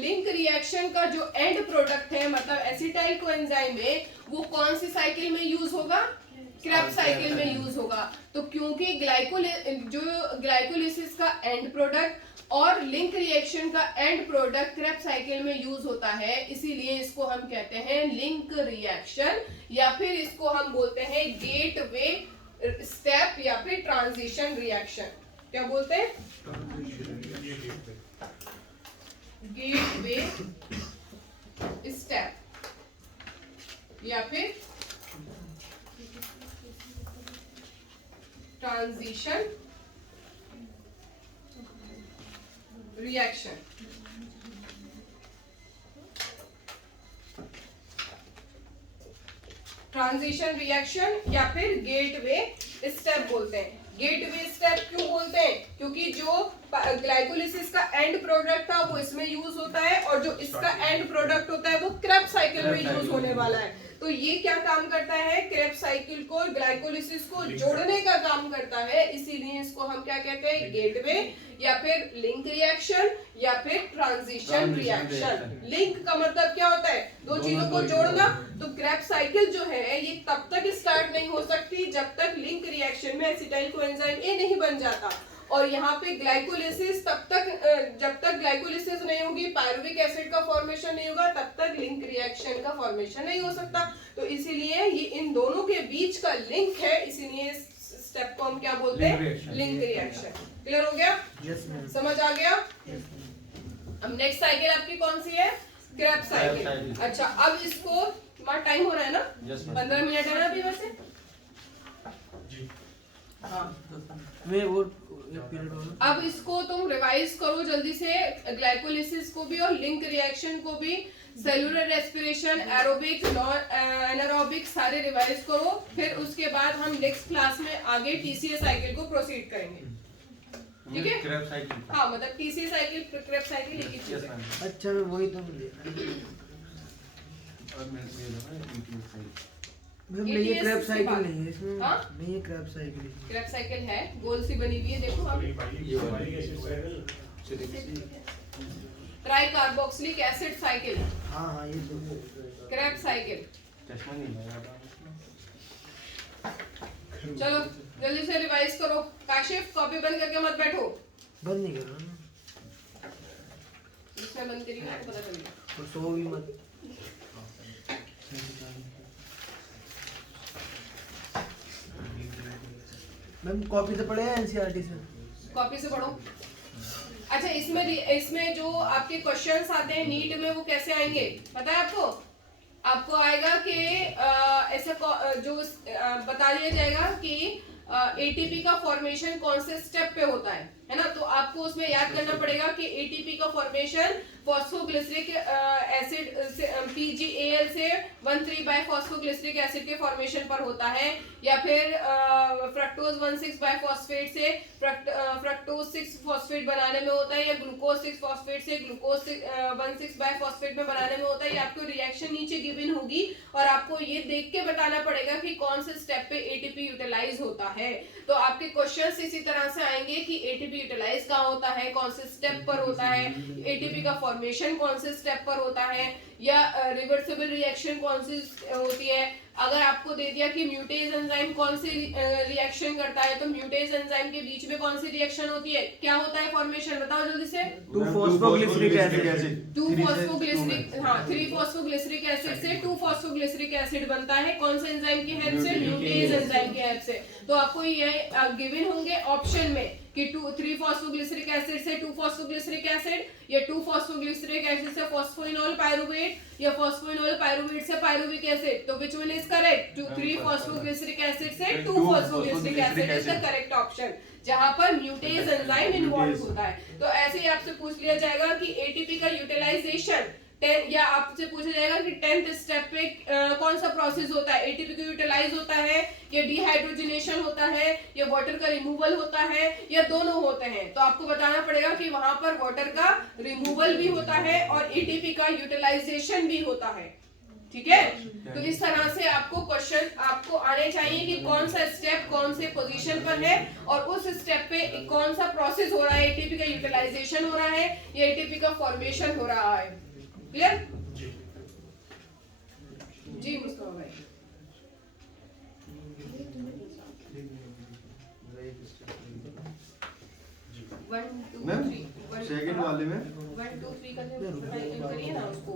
लिंक रिएक्शन का जो एंड प्रोडक्ट है, मतलब एसिटाइल कोएंजाइम में, वो कौन सी साइकिल में यूज होगा, क्रेब्स साइकिल में यूज होगा। तो क्योंकि ग्लाइकोलिसिस का एंड प्रोडक्ट और लिंक रिएक्शन का एंड प्रोडक्ट क्रेब्स साइकिल में यूज होता है, इसीलिए इसको हम कहते हैं लिंक रिएक्शन, या फिर इसको हम बोलते हैं गेटवे स्टेप या फिर ट्रांजिशन रिएक्शन। क्या बोलते हैं, गेटवे स्टेप या फिर ट्रांजिशन रिएक्शन। ट्रांजिशन रिएक्शन या फिर गेटवे स्टेप बोलते हैं। गेटवे स्टेप क्यों बोलते हैं, क्योंकि जो ग्लाइकोलिसिस का एंड प्रोडक्ट था वो इसमें यूज होता है, और जो इसका एंड प्रोडक्ट होता है वो क्रेब्स साइकिल में यूज होने वाला है। तो ये क्या काम करता है, क्रेब्स साइकिल को, ग्लाइकोलिसिस को जोड़ने का काम करता है। इसीलिए इसको हम क्या कहते हैं, गेटवे या फिर लिंक रिएक्शन या फिर ट्रांजिशन रिएक्शन। लिंक का मतलब क्या होता है, दो चीजों को जोड़ना। तो क्रेब्स साइकिल जो है ये तब तक स्टार्ट नहीं हो सकती जब तक लिंक रिएक्शन में एसिटाइल कोएंजाइम ए नहीं बन जाता। और यहाँ पे ग्लाइकोलिसिस तब तक, जब तक ग्लाइकोलिसिस नहीं होगी, पायरुविक एसिड का फॉर्मेशन नहीं होगा, तब तक लिंक रिएक्शन का फॉर्मेशन नहीं हो सकता। तो इसीलिए ये इन दोनों के बीच का लिंक है, इसीलिए इस स्टेप को हम क्या बोलते हैं, लिंक रिएक्शन। क्लियर हो गया? Yes ma'am. समझ आ गया? अब नेक्स्ट साइकिल आपकी कौन सी है? Krebs cycle. अच्छा, अब इसको तुम्हारा टाइम हो रहा है ना? 15 मिनट है ना अभी वैसे? हाँ, मैं वो एक पीरियड और अब इसको तुम रिवाइज करो जल्दी से, ग्लाइकोलिसिस को भी और लिंक रिएक्शन को भी, cellular respiration, aerobic, non anaerobic सारे रिवाइज करो। फिर उसके बाद हम नेक्स्ट क्लास में आगे टीसीए साइकिल को प्रोसीड करेंगे। ठीक है? Krebs cycle. हाँ, मतलब टीसीए साइकिल, क्रेब्स साइकिल एक ही चीज है। अच्छा मैं वही तो लेना और मैं ले लूंगा इंक्लूड साइकिल। मैम नहीं ये ATS क्रैब के साइकिल बाद। नहीं है इसमें। हाँ? नहीं ये क्रैब साइकिल है। क्रेब्स साइकिल है, गोल सी बनी हुई है, देखो आप। ट्राई कार्बोक्सिलिक एसिड साइकिल, हाँ हाँ ये तो क्रेब्स साइकिल। चश्मा नहीं लगाया। चलो जल्दी से रिवाइज करो। काशिफ, कॉपी बंद करके मत बैठो। बंद नहीं कर रहा ना इसमें बंद करिए, आपको पता चल गया। और सो भी मत। मैम कॉपी से पढ़े हैं एनसीईआरटी से? कॉपी से पढ़ो। अच्छा, इसमें जो आपके क्वेश्चंस आते हैं नीट में, वो कैसे आएंगे पता है आपको? आपको आएगा कि ऐसा जो बता दिया जाएगा कि एटीपी का फॉर्मेशन कौन से स्टेप पे होता है ना? तो आपको उसमें याद करना पड़ेगा कि एटीपी का फॉर्मेशन फॉस्फोग्लिसरिक एसिड से PgAl से 1,3 बाय फॉस्फोग्लिसरिक एसिड के फॉर्मेशन पर होता है, या फिर फ्रक्टोज 1,6 बाय फॉस्फेट से फ्रक्टोज 6 फॉस्फेट बनाने में होता है, या ग्लूकोज 6 फॉस्फेट से ग्लूकोज 1,6 बाय फॉस्फेट में बनाने में होता है। ये आपको रिएक्शन नीचे गिवन होगी और आपको ये देख के बताना पड़ेगा कि कौन से स्टेप पे एटीपी यूटिलाइज होता है। तो आपके क्वेश्चंस इसी तरह से आएंगे कि एटीपी यूटिलाइज कहाँ होता है, कौन से स्टेप पर होता है, एटीपी का फॉर्मेशन कौन से स्टेप पर होता है, या रिवर्सिबल रिएक्शन कौन सी होती है। अगर आपको दे दिया कि म्यूटेज एंजाइम कौन सी रिएक्शन करता है, तो म्यूटेज एंजाइम के बीच में कौन सी रिएक्शन होती है, क्या होता है फॉर्मेशन, बताओ जल्दी से। 2 फॉस्फोग्लिसरिक एसिड। 2 फॉस्फोग्लिसरिक, हाँ 3 फॉस्फोग्लिसरिक एसिड से 2 फॉस्फोग्लिसरिक एसिड बनता है। कौन से एंजाइम की हेल्प से? म्यूटेज एंजाइम की हेल्प से। तो आपको ये गिवन होंगे ऑप्शन में कि 3 फॉस्फोग्लिसरिक एसिड से 2 फॉस्फोग्लिसरिक एसिड, या 2 फॉस्फोग्लिसरिक एसिड से फॉस्फोइनोल पायरुवेट, या फॉस्फोइनोल पायरुवेट से पायरुविक एसिड। तो which one is correct? 3 phosphoglyceric acid से 2 phosphoglyceric acid is the correct option, जहां पर म्यूटेज एंजाइम इन्वॉल्व होता है। तो ऐसे ही आपसे पूछ लिया जाएगा कि एटीपी का यूटिलाइजेशन, या आपसे पूछा जाएगा कि 10th स्टेप पे कौन सा प्रोसेस होता है, एटीपी को यूटिलाइज होता है, या डिहाइड्रोजनेशन होता है, या वाटर का रिमूवल होता है, या दोनों होते हैं। तो आपको बताना पड़ेगा कि वहां पर वाटर का रिमूवल भी होता है और एटीपी का यूटिलाइजेशन भी होता है। ठीक है? तो इस तरह से आपको क्वेश्चन आपको आने चाहिए कि कौन सा स्टेप कौन से पोजीशन पर है और उस स्टेप पे कौन सा प्रोसेस हो रहा है, एटीपी का यूटिलाइजेशन हो रहा है या एटीपी का फॉर्मेशन हो रहा है। क्लियर? जी मुस्तफा भाई। मैम सेकंड वाले में 1 2 3 करके करिए ना उसको।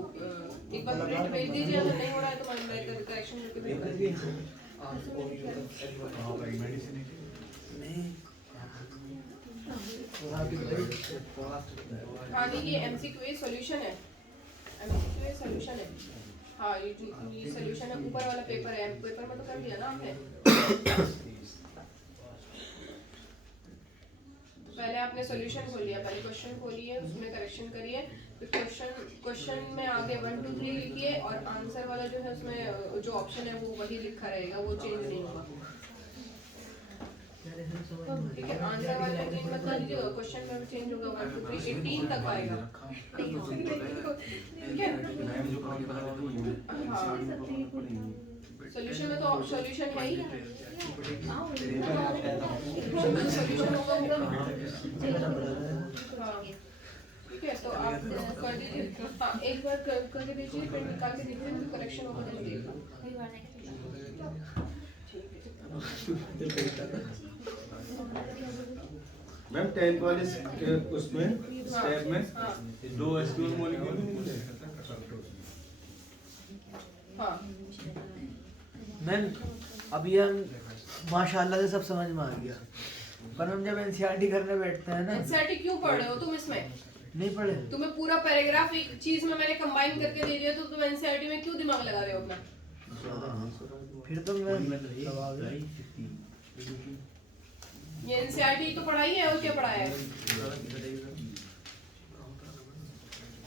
एक बार प्रिंट भेज दीजिए, अगर नहीं हो रहा है तो मैं करेक्शन करके भेज दूंगी। हाँ नहीं, ये MCQ सॉल्यूशन है, MCQ सॉल्यूशन है। हाँ ये सॉल्यूशन है, ऊपर वाला पेपर है, पेपर में तो कर दिया ना आपने। पहले आपने सॉल्यूशन खोल लिया, पहले क्वेश्चन खोलिए, उसमें करेक्शन करिए, फिर क्वेश्चन में आगे 1 2 3 लिखिए और आंसर वाला जो है उसमें जो ऑप्शन है वो वही लिखा रहेगा, वो चेंज नहीं होगा। ठीक है, आंसर वाला चेंज मत कर दीजिएगा, क्वेश्चन में भी चेंज होगा। 1 2 3 18 तक आएगा। ठीक है? सॉल्यूशन में तो सॉल्यूशन है ही, सॉल्यूशन होगा। हाँ ठीक है, तो आप कर दीजिए। हाँ एक बार करके दीजिए, फिर निकाल के दीजिए, तो करेक्शन होगा दीजिएगा। मैम 10th वाले उसमें स्टेप में 2 एस्ट्रोल मॉलिक्यूल नहीं मिले। हाँ मैम अभी हम माशाल्लाह से सब समझ में आ गया। पर हम जब एनसीईआरटी करने बैठते हैं ना, एनसीईआरटी क्यों पढ़ रहे हो तुम इसमें? नहीं पढ़े। तुम्हें पूरा पैराग्राफ एक चीज में मैंने कंबाइन करके दे दिया, तो तुम एनसीईआरटी में क्यों दिमाग लगा रहे हो अपना? फिर तो मैं सवाल है। ये एनसीईआरटी तो पढ़ाई है, और क्या पढ़ाया है?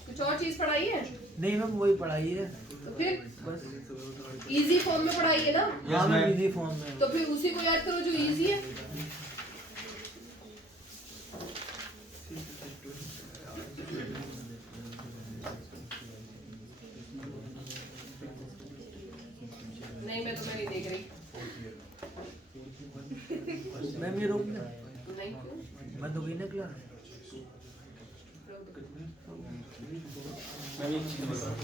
कुछ और चीज पढ़ाई है? नहीं मैम वही पढ़ाई है तो फिर बस। इजी फॉर्म में पढ़ाई है ना? हाँ मैम इजी फॉर्म में। तो फिर उसी को याद करो जो इजी है। नहीं मैं तुम्हें नहीं देख रही। मैम ये रोक दे। नहीं क्यों? बंद हो गई ना क्लास। रोक दो। मैं एक चीज बताऊं